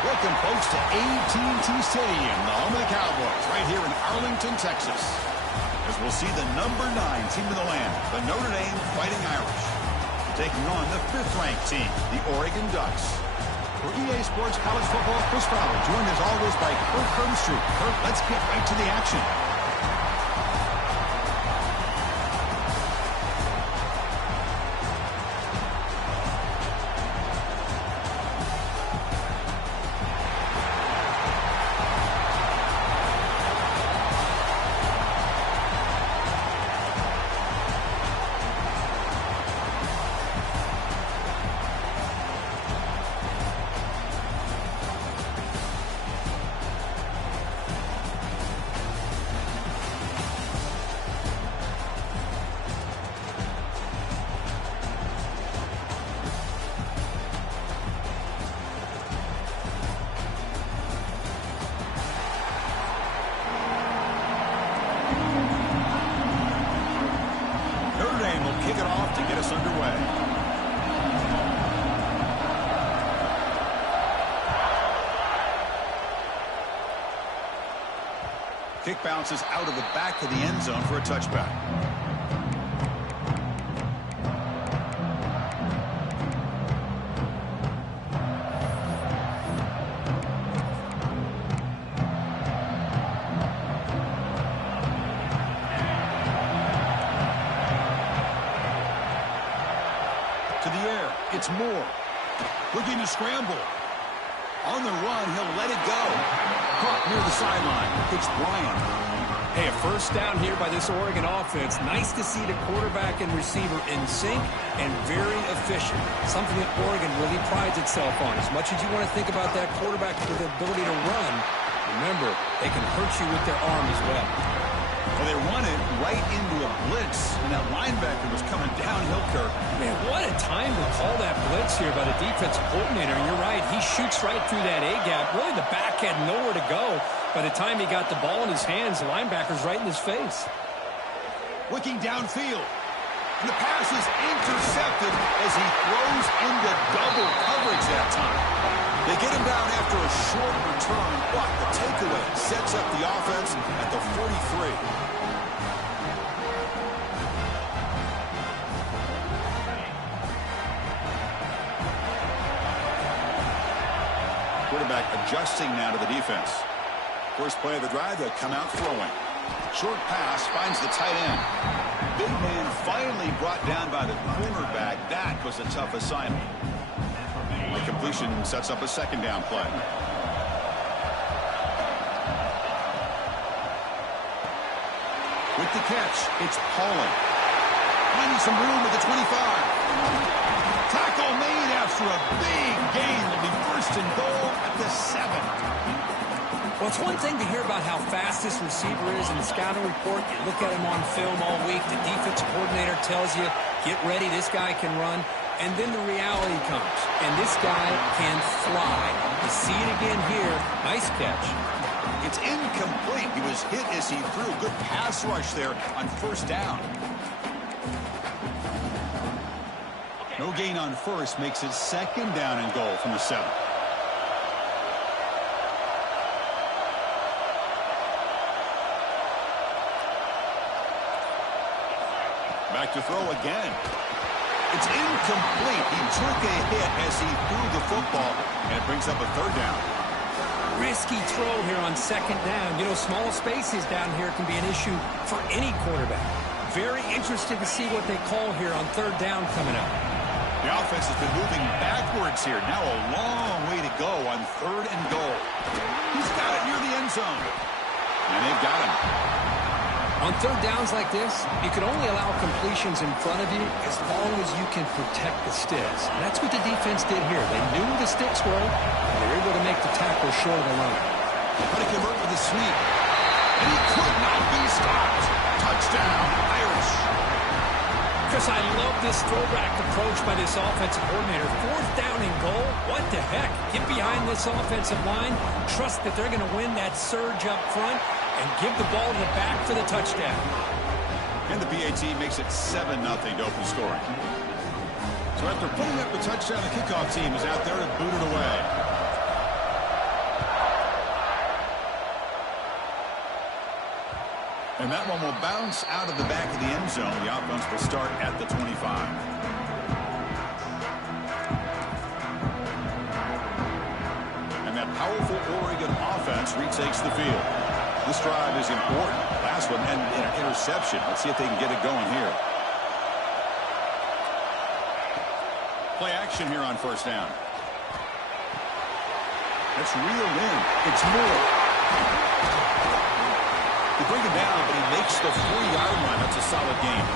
Welcome, folks, to AT&T Stadium, the home of the Cowboys, right here in Arlington, Texas. As we'll see the number 9 team in the land, the Notre Dame Fighting Irish, taking on the 5th-ranked team, the Oregon Ducks. For EA Sports College Football, Chris Fowler, joined as always by Kurt Hermstreet. Kurt, let's get right to the action. Kick it off to get us underway. Kick bounces out of the back of the end zone for a touchback. To the air, it's Moore. Looking to scramble. On the run, he'll let it go. Caught near the sideline. It's Bryant. Hey, a first down here by this Oregon offense. Nice to see the quarterback and receiver in sync and very efficient. Something that Oregon really prides itself on. As much as you want to think about that quarterback with the ability to run, remember, they can hurt you with their arm as well. Well, they run it right into a blitz, and that linebacker was coming downhill, Kirk. Man, what a time to call that blitz here by the defensive coordinator. And you're right, he shoots right through that A-gap. Really, the back had nowhere to go. By the time he got the ball in his hands, the linebacker's right in his face. Looking downfield. And the pass is intercepted as he throws into double coverage that time. They get him down after a short return, but the takeaway sets up the offense at the 43. Quarterback adjusting now to the defense. First play of the drive, they'll come out throwing. Short pass finds the tight end. Big man finally brought down by the cornerback. That was a tough assignment. The completion sets up a second down play. With the catch, it's Pauling. Finding some room at the 25. Tackle made after a big gain. Will be first and goal at the 7. Well, it's one thing to hear about how fast this receiver is in the scouting report. You look at him on film all week. The defensive coordinator tells you, get ready, this guy can run. And then the reality comes, and this guy can fly. You see it again here. Nice catch. It's incomplete. He was hit as he threw. Good pass rush there on first down. No gain on first makes it second down and goal from the 7. Back to throw again. It's incomplete. He took a hit as he threw the football, and it brings up a third down. Risky throw here on second down. You know, small spaces down here can be an issue for any quarterback. Very interested to see what they call here on third down coming up. The offense has been moving backwards here. Now a long way to go on third and goal. He's got it near the end zone. And they've got him. On third downs like this, you can only allow completions in front of you as long as you can protect the sticks. And that's what the defense did here. They knew where the sticks were, and they were able to make the tackle short of the line. But he convert with a sweep. And he could not be stopped. Touchdown, Irish. Chris, I love this throwback approach by this offensive coordinator. Fourth down and goal, what the heck? Get behind this offensive line, trust that they're going to win that surge up front, and give the ball to the back for the touchdown. And the PAT makes it 7-0 to open scoring. So after putting up the touchdown, the kickoff team is out there to boot it away. And that one will bounce out of the back of the end zone. The offense will start at the 25. And that powerful Oregon offense retakes the field. This drive is important. Last one ended in an interception. Let's see if they can get it going here. Play action here on first down. It's reeled in. It's Moore. They bring him down, but he makes the 4-yard line. That's a solid game.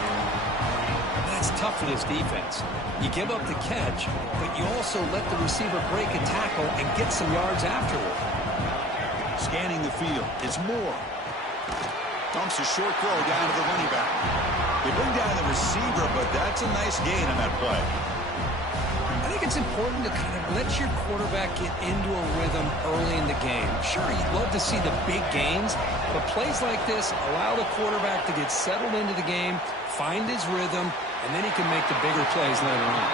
That's tough for this defense. You give up the catch, but you also let the receiver break a tackle and get some yards afterward. Scanning the field. It's Moore. Dumps a short throw down to the running back. They bring down the receiver, but that's a nice gain on that play. I think it's important to kind of let your quarterback get into a rhythm early in the game. Sure, you'd love to see the big gains, but plays like this allow the quarterback to get settled into the game, find his rhythm, and then he can make the bigger plays later on.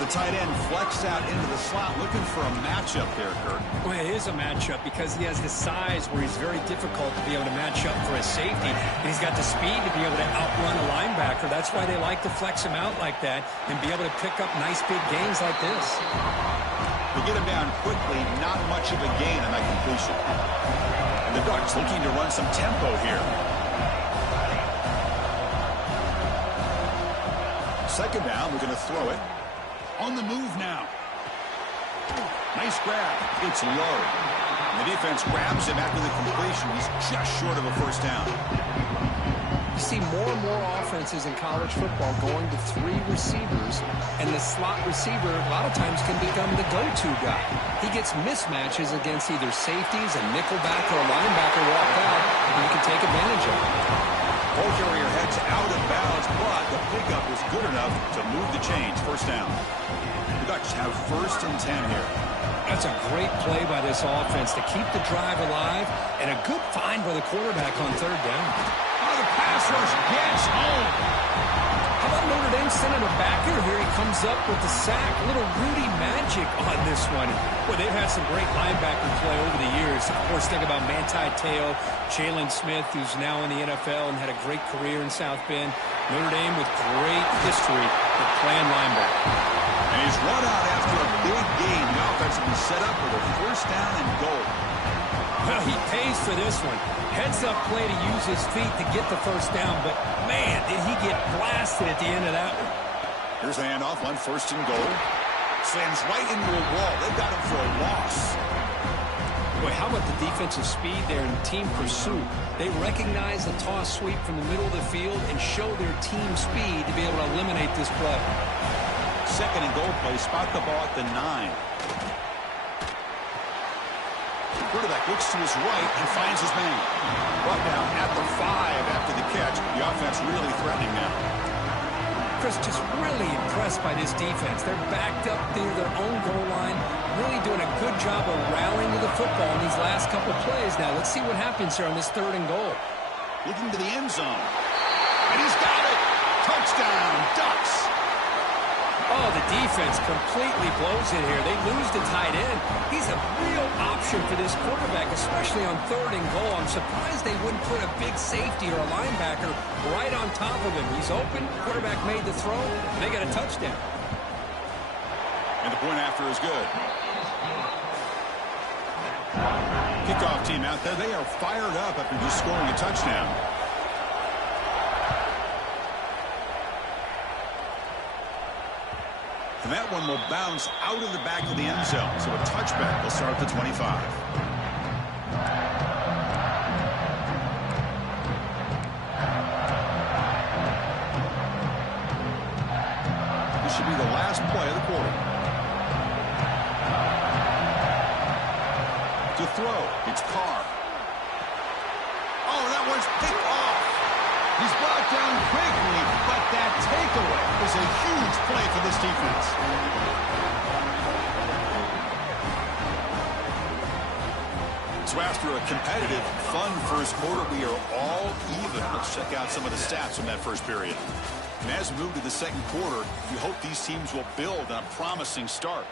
The tight end flexed out into the slot, looking for a matchup there, Kurt. Well, it is a matchup because he has the size where he's very difficult to be able to match up for a safety. And he's got the speed to be able to outrun a linebacker. That's why they like to flex him out like that and be able to pick up nice big gains like this. They get him down quickly, not much of a gain on that completion. And the Ducks looking to run some tempo here. Second down, we're going to throw it. On the move now. Nice grab. It's low. And the defense grabs him after the completion. He's just short of a first down. You see more and more offenses in college football going to 3 receivers, and the slot receiver a lot of times can become the go-to guy. He gets mismatches against either safeties, a nickelback, or a linebacker walk out, and you can take advantage of it. Ball carrier heads out of bounds, but the pickup is good enough to move the chains. First down. The Ducks have first and 10 here. That's a great play by this offense to keep the drive alive, and a good find by the quarterback on third down. Oh, the pass rush gets home. How about Notre Dame sending a backer here? He comes up with the sack. A little Rudy magic on this one. Boy, they've had some great linebacker play over the years. Of course, think about Manti Te'o, Jalen Smith, who's now in the NFL and had a great career in South Bend. Notre Dame with great history of playing linebacker. And he's run out after a big gain. The offense will be set up with a first down and goal. Well, he pays for this one. Heads-up play to use his feet to get the first down, but, man, did he get blasted at the end of that one. Here's the handoff on first and goal. Slams right into a wall. They've got him for a loss. Boy, how about the defensive speed there in team pursuit? They recognize the toss sweep from the middle of the field and show their team speed to be able to eliminate this play. Second and goal play. Spot the ball at the 9. Quarterback looks to his right and finds his man. Brought down at the 5 after the catch. The offense really threatening now. Chris, just really impressed by this defense. They're backed up near their own goal line, really doing a good job of rallying to the football in these last couple plays. Now, let's see what happens here on this third and goal. Looking to the end zone. And he's got it. Touchdown, Ducks. Oh, the defense completely blows it here. They lose the tight end. He's a real option for this quarterback, especially on third and goal. I'm surprised they wouldn't put a big safety or a linebacker right on top of him. He's open. Quarterback made the throw. They got a touchdown. And the point after is good. Kickoff team out there. They are fired up after just scoring a touchdown. And that one will bounce out of the back of the end zone. So a touchback will start at the 25. This should be the last play of the quarter. To throw, it's Carr. Oh, that one's picked off. He's brought down quickly, but that takeaway is a huge play for this defense. So after a competitive, fun first quarter, we are all even. Let's check out some of the stats from that first period. And as we move to the second quarter, we hope these teams will build on a promising start.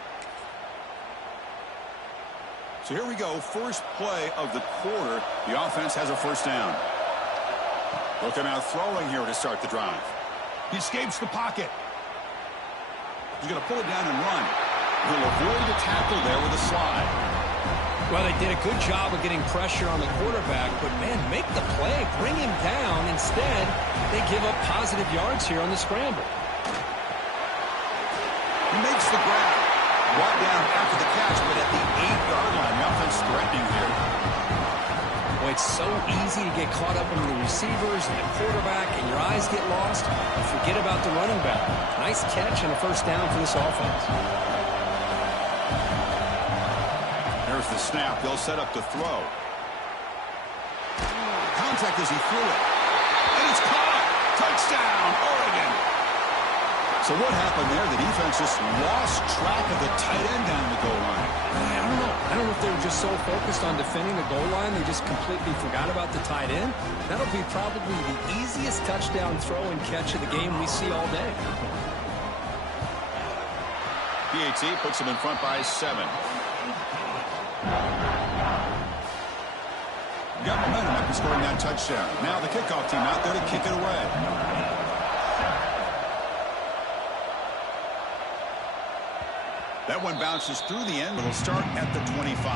So here we go, first play of the quarter. The offense has a first down. Looking out throwing here to start the drive. He escapes the pocket. He's going to pull it down and run. He'll avoid the tackle there with a slide. Well, they did a good job of getting pressure on the quarterback, but, man, make the play. Bring him down. Instead, they give up positive yards here on the scramble. He makes the grab. Brought down after the catch, but at the 8-yard line, the offense threatening here. Well, it's so easy to get caught up in the receivers and the quarterback, and your eyes get lost. You forget about the running back. Nice catch and a first down for this offense. There's the snap. They'll set up to throw. Contact as he threw it. And it's caught. Touchdown, Oregon. So what happened there? The defense just lost track of the tight end down the goal line. I don't know. I don't know if they were just so focused on defending the goal line they just completely forgot about the tight end. That'll be probably the easiest touchdown throw and catch of the game we see all day. PAT puts them in front by 7. Got momentum after scoring that touchdown. Now the kickoff team out there to kick it away. That one bounces through the end. It'll start at the 25.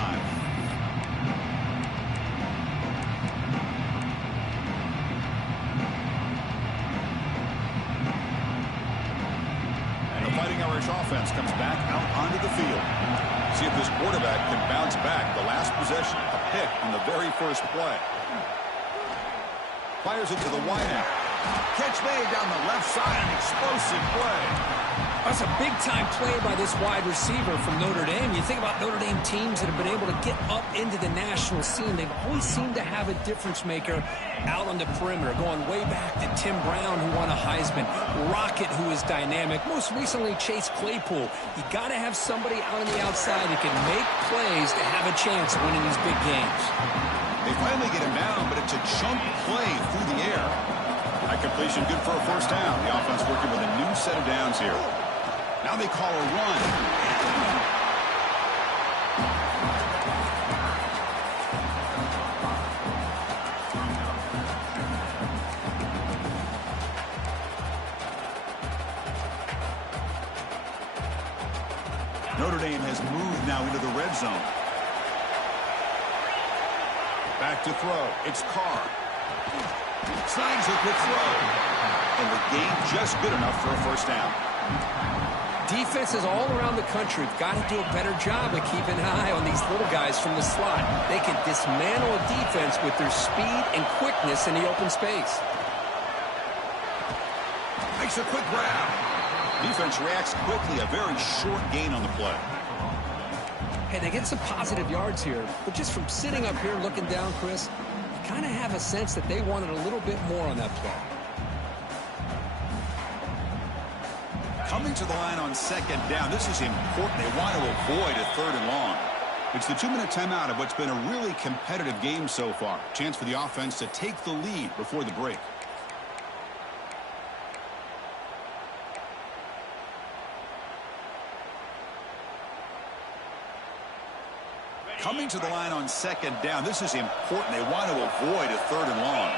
And the Fighting Irish offense comes back out onto the field. See if this quarterback can bounce back. The last possession, a pick on the very first play. Fires it to the wideout. Catch made down the left side, an explosive play. That's a big-time play by this wide receiver from Notre Dame. You think about Notre Dame teams that have been able to get up into the national scene. They've always seemed to have a difference maker out on the perimeter, going way back to Tim Brown, who won a Heisman, Rocket, who is dynamic, most recently Chase Claypool. You got to have somebody out on the outside that can make plays to have a chance of winning these big games. They finally get him down, but it's a chunk play through the air. High completion, good for a first down. The offense working with a new set of downs here. Now they call a run. Notre Dame has moved now into the red zone. Back to throw. It's Carr. Signs a quick throw. And the game just good enough for a first down. Defenses all around the country have got to do a better job of keeping an eye on these little guys from the slot. They can dismantle a defense with their speed and quickness in the open space. Makes a quick grab. Defense reacts quickly. A very short gain on the play. Hey, they get some positive yards here, but just from sitting up here looking down, Chris, you kind of have a sense that they wanted a little bit more on that play. Coming to the line on second down. This is important. They want to avoid a third and long. It's the 2-minute timeout of what's been a really competitive game so far. Chance for the offense to take the lead before the break. Coming to the line on second down. This is important. They want to avoid a third and long.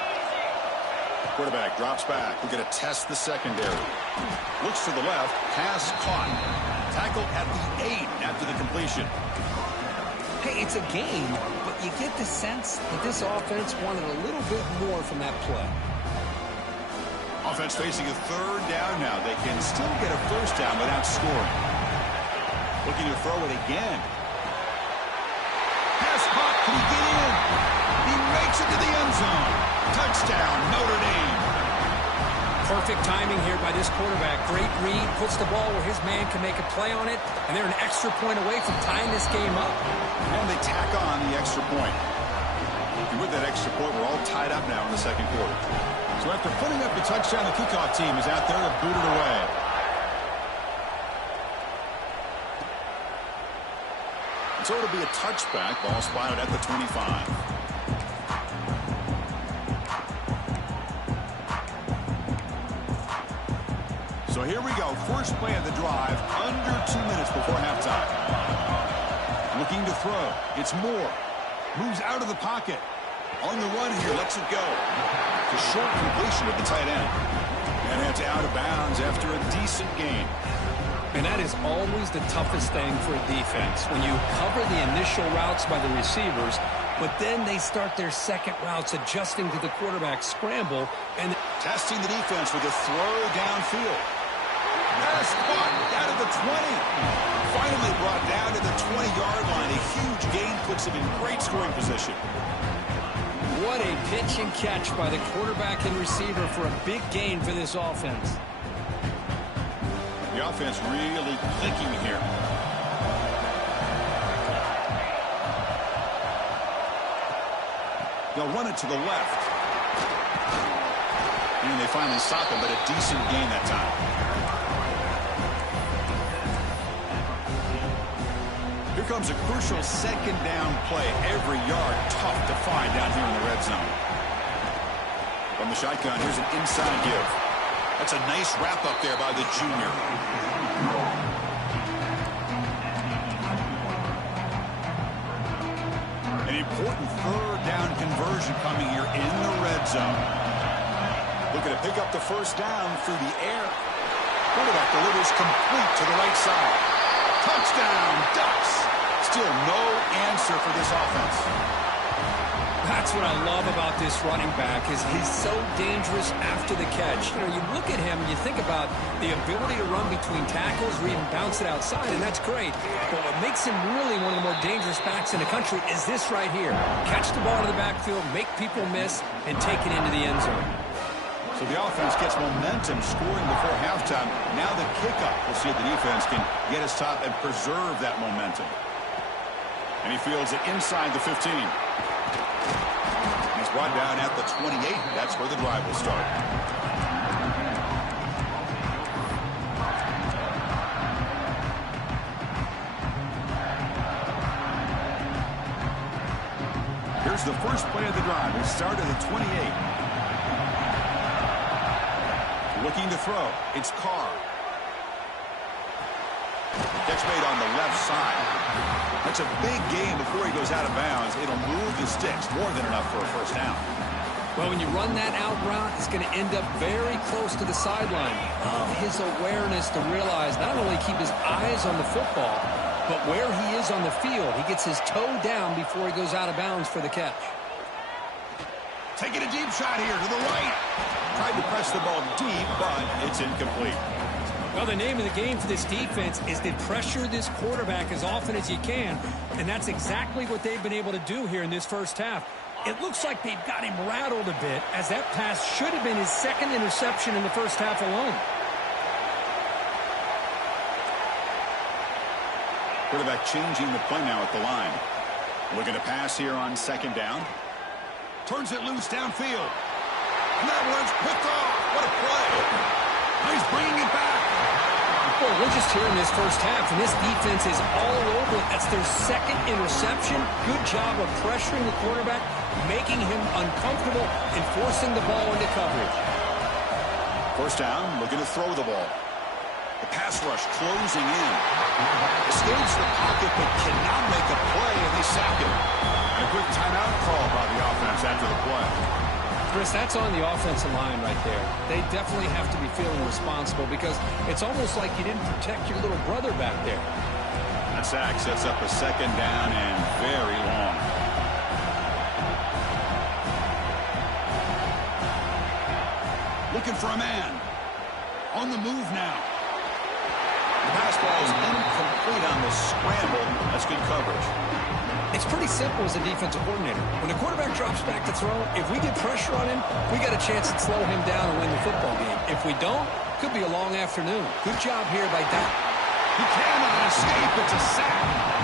Quarterback drops back. We're going to test the secondary. Looks to the left. Pass caught. Tackle at the 8 after the completion. Hey, it's a game, but you get the sense that this offense wanted a little bit more from that play. Offense facing a third down now. They can still get a first down without scoring. Looking to throw it again. Pass caught. Can he get in? He makes it to the end zone. Touchdown, Notre Dame. Perfect timing here by this quarterback. Great read, puts the ball where his man can make a play on it, and they're an extra point away from tying this game up. And they tack on the extra point. And with that extra point, we're all tied up now in the second quarter. So after putting up the touchdown, the kickoff team is out there to boot it away. So it'll be a touchback. Ball spotted at the 25. So here we go. First play of the drive, under 2 minutes before halftime. Looking to throw. It's Moore. Moves out of the pocket. On the run here, lets it go. The short completion of the tight end. And it's out of bounds after a decent gain. And that is always the toughest thing for a defense. When you cover the initial routes by the receivers, but then they start their second routes adjusting to the quarterback scramble. And testing the defense with a throw downfield. Pass caught down at the 20. Finally brought down to the 20-yard line. A huge gain puts him in great scoring position. What a pitch and catch by the quarterback and receiver for a big gain for this offense. The offense really clicking here. They'll run it to the left. And they finally stop him, but a decent gain that time. Here comes a crucial second down play. Every yard tough to find down here in the red zone. From the shotgun, here's an inside give. That's a nice wrap up there by the junior. An important third down conversion coming here in the red zone. Looking to pick up the first down through the air. Quarterback delivers complete to the right side. Touchdown, Ducks. Still no answer for this offense. That's what I love about this running back is he's so dangerous after the catch. You know, you look at him and you think about the ability to run between tackles or even bounce it outside, and that's great. But what makes him really one of the more dangerous backs in the country is this right here. Catch the ball to the backfield, make people miss, and take it into the end zone. So the offense gets momentum scoring before halftime. Now the kickoff. We'll see if the defense can get his top and preserve that momentum. And he fields it inside the 15. He's brought down at the 28. That's where the drive will start. Here's the first play of the drive. We start at the 28. Looking to throw. It's Carr. Catch made on the left side. That's a big gain before he goes out of bounds. It'll move the sticks more than enough for a first down. Well, when you run that out route, it's going to end up very close to the sideline. His awareness to realize not only keep his eyes on the football, but where he is on the field. He gets his toe down before he goes out of bounds for the catch. Taking a deep shot here to the right. Tried to press the ball deep, but it's incomplete. Well, the name of the game for this defense is to pressure this quarterback as often as you can, and that's exactly what they've been able to do here in this first half. It looks like they've got him rattled a bit, as that pass should have been his second interception in the first half alone. Quarterback changing the play now at the line. Looking to pass here on second down. Turns it loose downfield. And that one's picked off. What a play. He's bringing it back. Boy, we're just here in this first half, and this defense is all over it. That's their second interception. Good job of pressuring the quarterback, making him uncomfortable, and forcing the ball into coverage. First down, looking to throw the ball. The pass rush closing in. Escapes the pocket, but cannot make a play, and they sack him. And a quick timeout call by the offense after the play. Chris, that's on the offensive line right there. They definitely have to be feeling responsible because it's almost like you didn't protect your little brother back there. That sack sets up a second down and very long. Looking for a man. On the move now. The pass ball is incomplete on the scramble. That's good coverage. It's pretty simple as a defensive coordinator. When the quarterback drops back to throw, if we get pressure on him, we got a chance to slow him down and win the football game. If we don't, could be a long afternoon. Good job here by Dak. He cannot escape. It's a sack.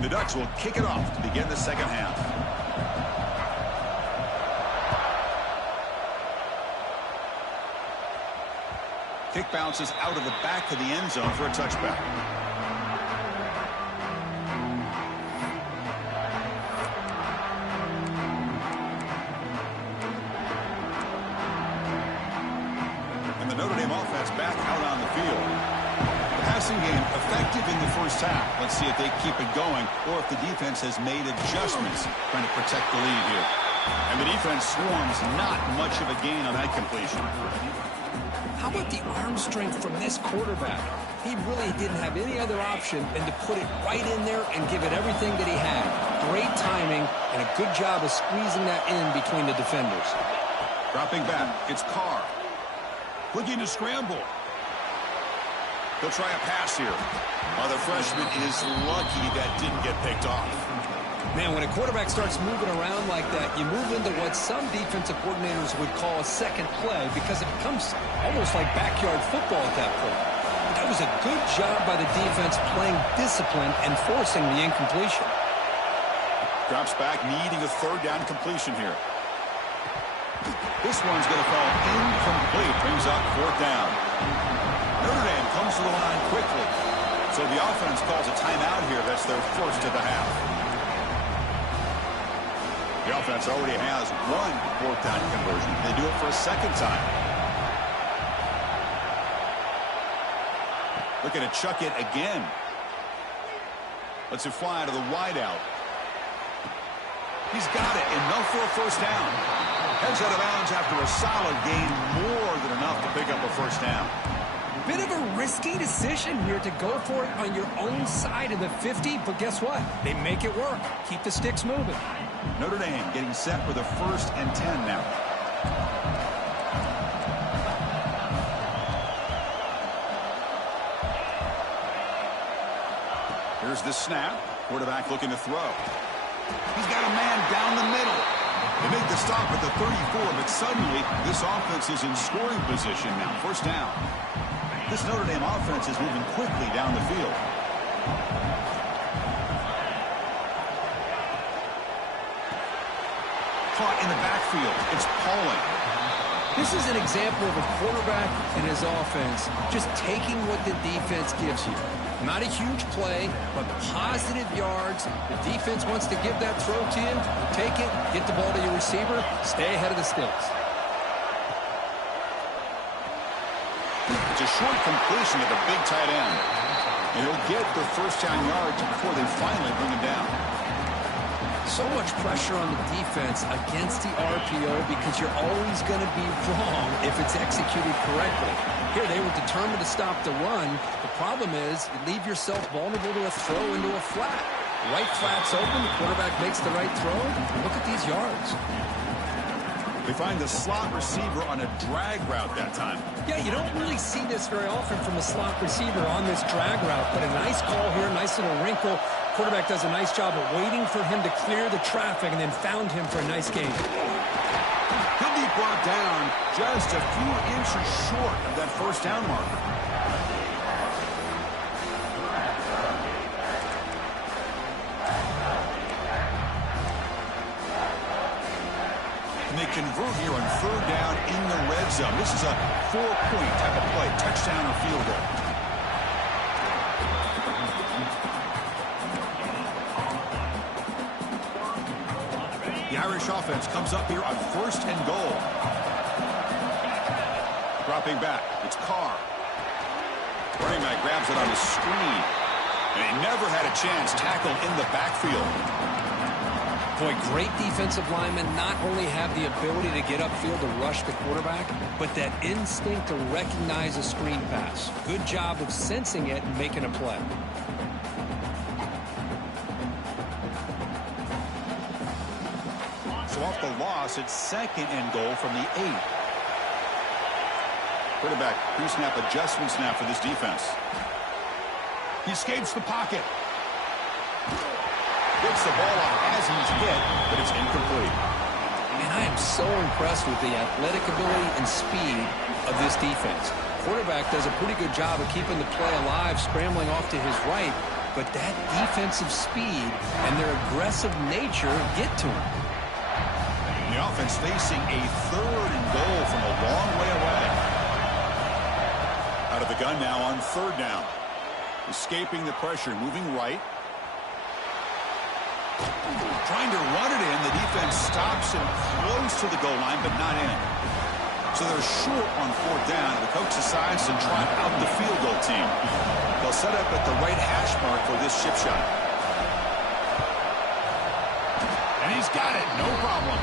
The Ducks will kick it off to begin the second half. Kick bounces out of the back of the end zone for a touchback. And the Notre Dame offense back out on the field. Passing game effective in the first half. Let's see if they keep it going or if the defense has made adjustments trying to protect the lead here. And the defense swarms, not much of a gain on that completion. How about the arm strength from this quarterback? He really didn't have any other option than to put it right in there and give it everything that he had. Great timing and a good job of squeezing that in between the defenders. Dropping back, it's Carr. Looking to scramble. They'll try a pass here. The freshman is lucky that didn't get picked off. Man, when a quarterback starts moving around like that, you move into what some defensive coordinators would call a second play because it becomes almost like backyard football at that point. But that was a good job by the defense playing discipline and forcing the incompletion. Drops back, needing a third down completion here. This one's going to fall incomplete. Brings up fourth down. Notre Dame comes to the line quickly. So the offense calls a timeout here. That's their first of the half. The offense already has one fourth down conversion. They do it for a second time. Looking to chuck it again. Lets it fly to the wideout. He's got it. Enough for a first down. Heads out of bounds after a solid gain. More than enough to pick up a first down. Bit of a risky decision here to go for it on your own side of the 50, but guess what? They make it work. Keep the sticks moving. Notre Dame getting set for the 1st and 10 now. Here's the snap. Quarterback looking to throw. He's got a man down the middle. They make the stop at the 34, but suddenly this offense is in scoring position now. First down. This Notre Dame offense is moving quickly down the field. Caught in the backfield. It's Pauling. This is an example of a quarterback and his offense just taking what the defense gives you. Not a huge play, but positive yards. The defense wants to give that throw to you. Take it, get the ball to your receiver, stay ahead of the sticks. It's a short completion at the big tight end. And he'll get the first down yards before they finally bring him down. So much pressure on the defense against the RPO because you're always going to be wrong if it's executed correctly. Here, they were determined to stop the run. The problem is you leave yourself vulnerable to a throw into a flat. Right flat's open, the quarterback makes the right throw. Look at these yards. They find the slot receiver on a drag route that time. Yeah, you don't really see this very often from a slot receiver on this drag route, but a nice call here, nice little wrinkle. Quarterback does a nice job of waiting for him to clear the traffic and then found him for a nice gain. He'll be brought down just a few inches short of that first down marker. And they convert here on third down in the red zone. This is a 4-point type of play, touchdown or field goal. The Irish offense comes up here on 1st and goal. Dropping back, it's Carr. Running back grabs it on the screen. And he never had a chance tackled in the backfield. Boy, great defensive linemen not only have the ability to get upfield to rush the quarterback, but that instinct to recognize a screen pass. Good job of sensing it and making a play. So off the loss, it's 2nd and goal from the 8. Quarterback pre-snap adjustment snap for this defense. He escapes the pocket. Gets the ball off as he's hit, but it's incomplete. And I am so impressed with the athletic ability and speed of this defense. Quarterback does a pretty good job of keeping the play alive, scrambling off to his right, but that defensive speed and their aggressive nature get to him. The offense facing a 3rd and goal from a long way away. Out of the gun now on third down. Escaping the pressure, moving right. Trying to run it in. The defense stops him close to the goal line, but not in. So they're short on fourth down, and the coach decides to trot out the field goal team. They'll set up at the right hash mark for this chip shot. And he's got it, no problem.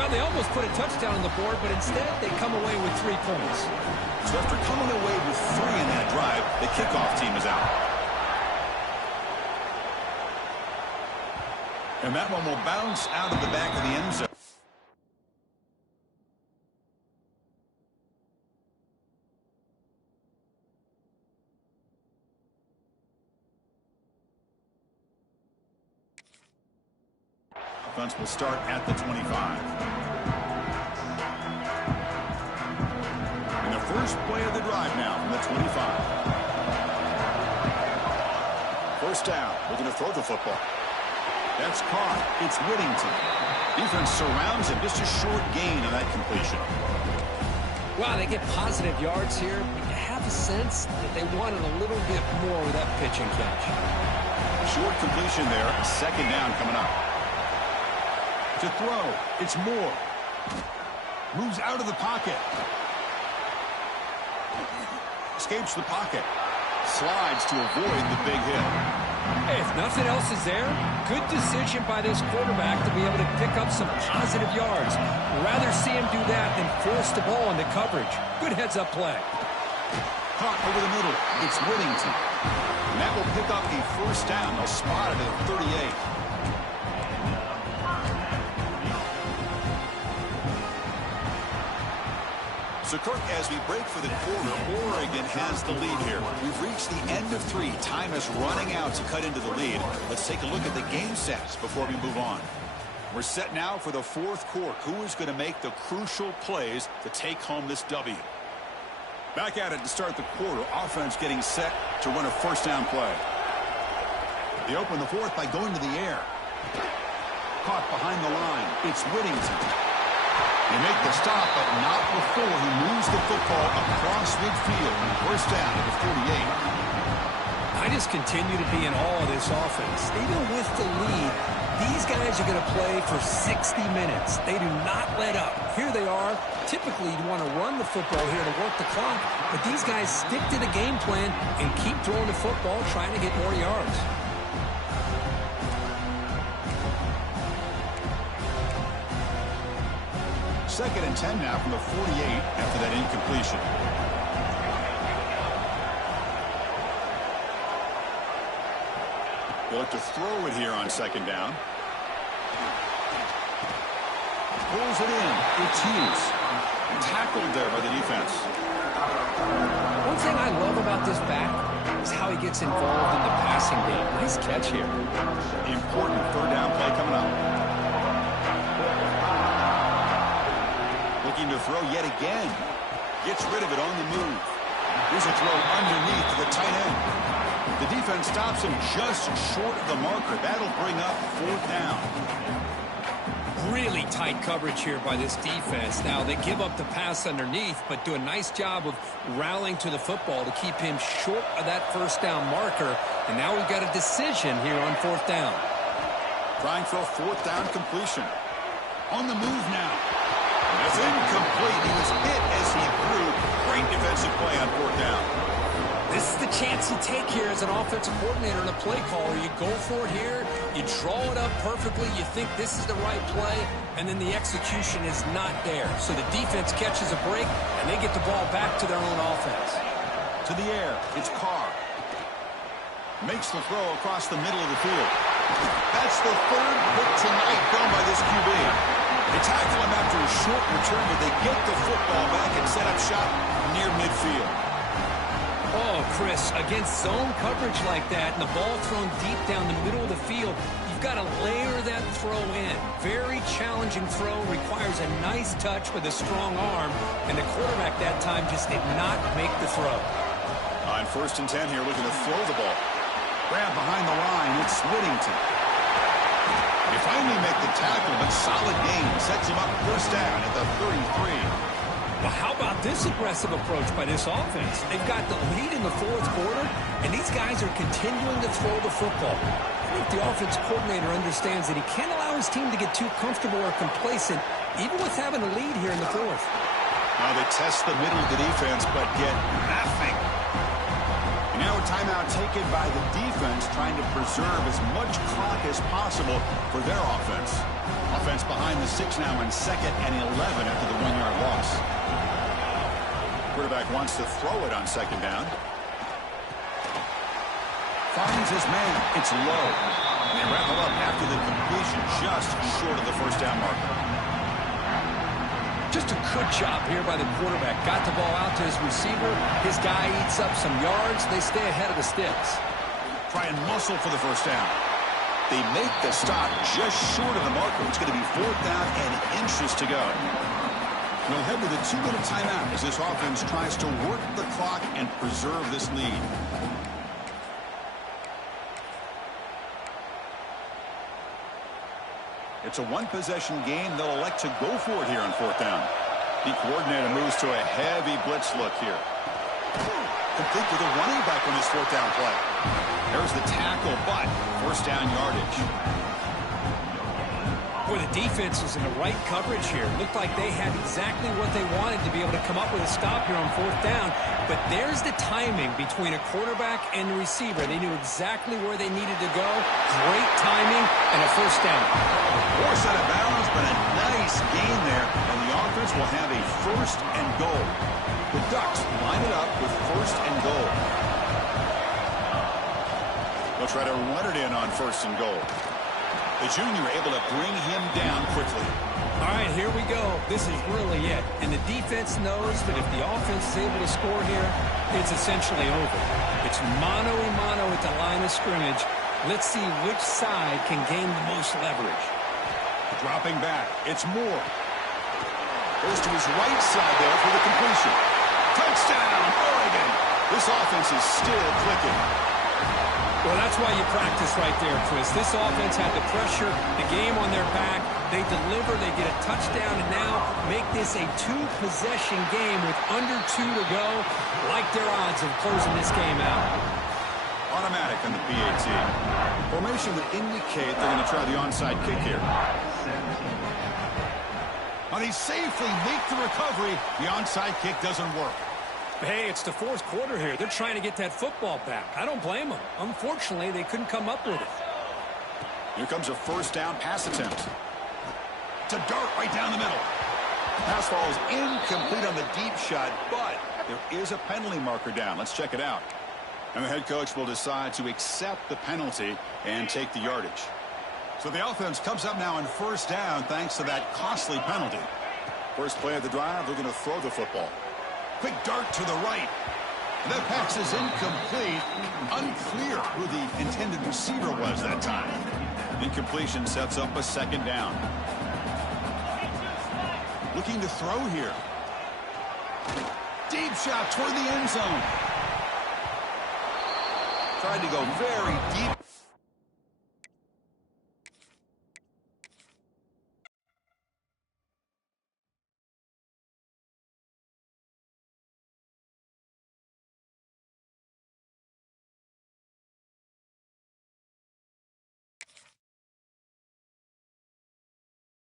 Well, they almost put a touchdown on the board, but instead they come away with 3 points. So after coming away with 3 in that drive, the kickoff team is out. And that one will bounce out of the back of the end zone. Offense will start at the 25. And the first play of the drive now from the 25. First down, looking to throw the football. That's caught. It's Whittington. Defense surrounds him. Just a short gain on that completion. Wow, they get positive yards here. You have a sense that they wanted a little bit more with that pitch and catch. Short completion there. Second down coming up. To throw, it's Moore. Moves out of the pocket. Escapes the pocket. Slides to avoid the big hit. Hey, if nothing else is there, good decision by this quarterback to be able to pick up some positive yards. Rather see him do that than force the ball into coverage. Good heads-up play. Caught over the middle. It's Whittington. And that will pick up a first down. They'll spot it at 38. So, Kirk, as we break for the quarter, Oregon has the lead here. We've reached the end of 3. Time is running out to cut into the lead. Let's take a look at the game sets before we move on. We're set now for the fourth quarter. Who is going to make the crucial plays to take home this W? Back at it to start the quarter. Offense getting set to run a first down play. They open the fourth by going to the air. Caught behind the line. It's Whittington. They make the stop, but not before he moves the football across midfield. First down at the 48. I just continue to be in awe of this offense. Even with the lead, these guys are going to play for 60 minutes. They do not let up. Here they are. Typically, you want to run the football here to work the clock, but these guys stick to the game plan and keep throwing the football, trying to get more yards. Second and 10 now from the 48 after that incompletion. They'll look to throw it here on second down. Pulls it in. It's Hughes. Tackled there by the defense. One thing I love about this back is how he gets involved in the passing game. Nice catch here. Important third down play coming up. Looking to throw yet again. Gets rid of it on the move. Here's a throw underneath to the tight end. The defense stops him just short of the marker. That'll bring up fourth down. Really tight coverage here by this defense. Now, they give up the pass underneath, but do a nice job of rallying to the football to keep him short of that first down marker. And now we've got a decision here on fourth down. Trying for a fourth down completion. On the move now. It's incomplete. He was hit as he threw. Great defensive play on fourth down. This is the chance you take here as an offensive coordinator and a play caller. You go for it here. You draw it up perfectly. You think this is the right play, and then the execution is not there. So the defense catches a break, and they get the ball back to their own offense. To the air. It's Carr. Makes the throw across the middle of the field. That's the third hit tonight thrown by this QB. They tackle him after a short return, but they get the football back and set up shop near midfield. Oh, Chris, against zone coverage like that and the ball thrown deep down the middle of the field, you've got to layer that throw in. Very challenging throw, requires a nice touch with a strong arm, and the quarterback that time just did not make the throw. On first and 10 here, looking to throw the ball. Grab behind the line, it's Whittington. They finally make the tackle, but solid gain. Sets him up first down at the 33. Well, how about this aggressive approach by this offense? They've got the lead in the fourth quarter, and these guys are continuing to throw the football. I think the offense coordinator understands that he can't allow his team to get too comfortable or complacent, even with having a lead here in the fourth. Now they test the middle of the defense, but get nothing. And now a timeout taken by the defense, trying to preserve as much clock as possible for their offense. Offense behind the 6 now on 2nd and 11 after the 1-yard loss. Quarterback wants to throw it on 2nd down. Finds his man. It's low. And they wrap it up after the completion, just short of the first down marker. Just a good job here by the quarterback. Got the ball out to his receiver. His guy eats up some yards. They stay ahead of the sticks. Try and muscle for the first down. They make the stop just short of the marker. It's going to be 4th down and inches to go. We'll head with a 2-minute timeout as this offense tries to work the clock and preserve this lead. It's a one-possession game. They'll elect to go for it here on 4th down. The coordinator moves to a heavy blitz look here. Complete with a running back on this 4th down play. There's the tackle, but first down yardage. Boy, the defense was in the right coverage here. Looked like they had exactly what they wanted to be able to come up with a stop here on 4th down. But there's the timing between a quarterback and the receiver. They knew exactly where they needed to go. Great timing and a first down. Force out of bounds, but a nice gain there. And the offense will have a 1st and goal. The Ducks line it up with 1st and goal. They'll try to run it in on 1st and goal. The junior able to bring him down quickly. All right, here we go. This is really it. And the defense knows that if the offense is able to score here, it's essentially over. It's mano-a-mano at the line of scrimmage. Let's see which side can gain the most leverage. Dropping back. It's Moore. Goes to his right side there for the completion. Touchdown, Oregon. This offense is still clicking. Well, that's why you practice right there, Chris. This offense had the pressure, the game on their back. They deliver, they get a touchdown, and now make this a 2-possession game with under 2 to go. Like their odds of closing this game out. Automatic on the PAT. Formation would indicate they're going to try the onside kick here. And he safely make the recovery. The onside kick doesn't work. Hey, it's the fourth quarter here. They're trying to get that football back. I don't blame them. Unfortunately, they couldn't come up with it. Here comes a first down pass attempt. To dart right down the middle. Pass falls incomplete on the deep shot, but there is a penalty marker down. Let's check it out. And the head coach will decide to accept the penalty and take the yardage. So the offense comes up now on first down thanks to that costly penalty. First play of the drive, they're going to throw the football. Quick dart to the right. And that pass is incomplete. Unclear who the intended receiver was that time. Incompletion sets up a second down. Looking to throw here. Deep shot toward the end zone. Tried to go very deep.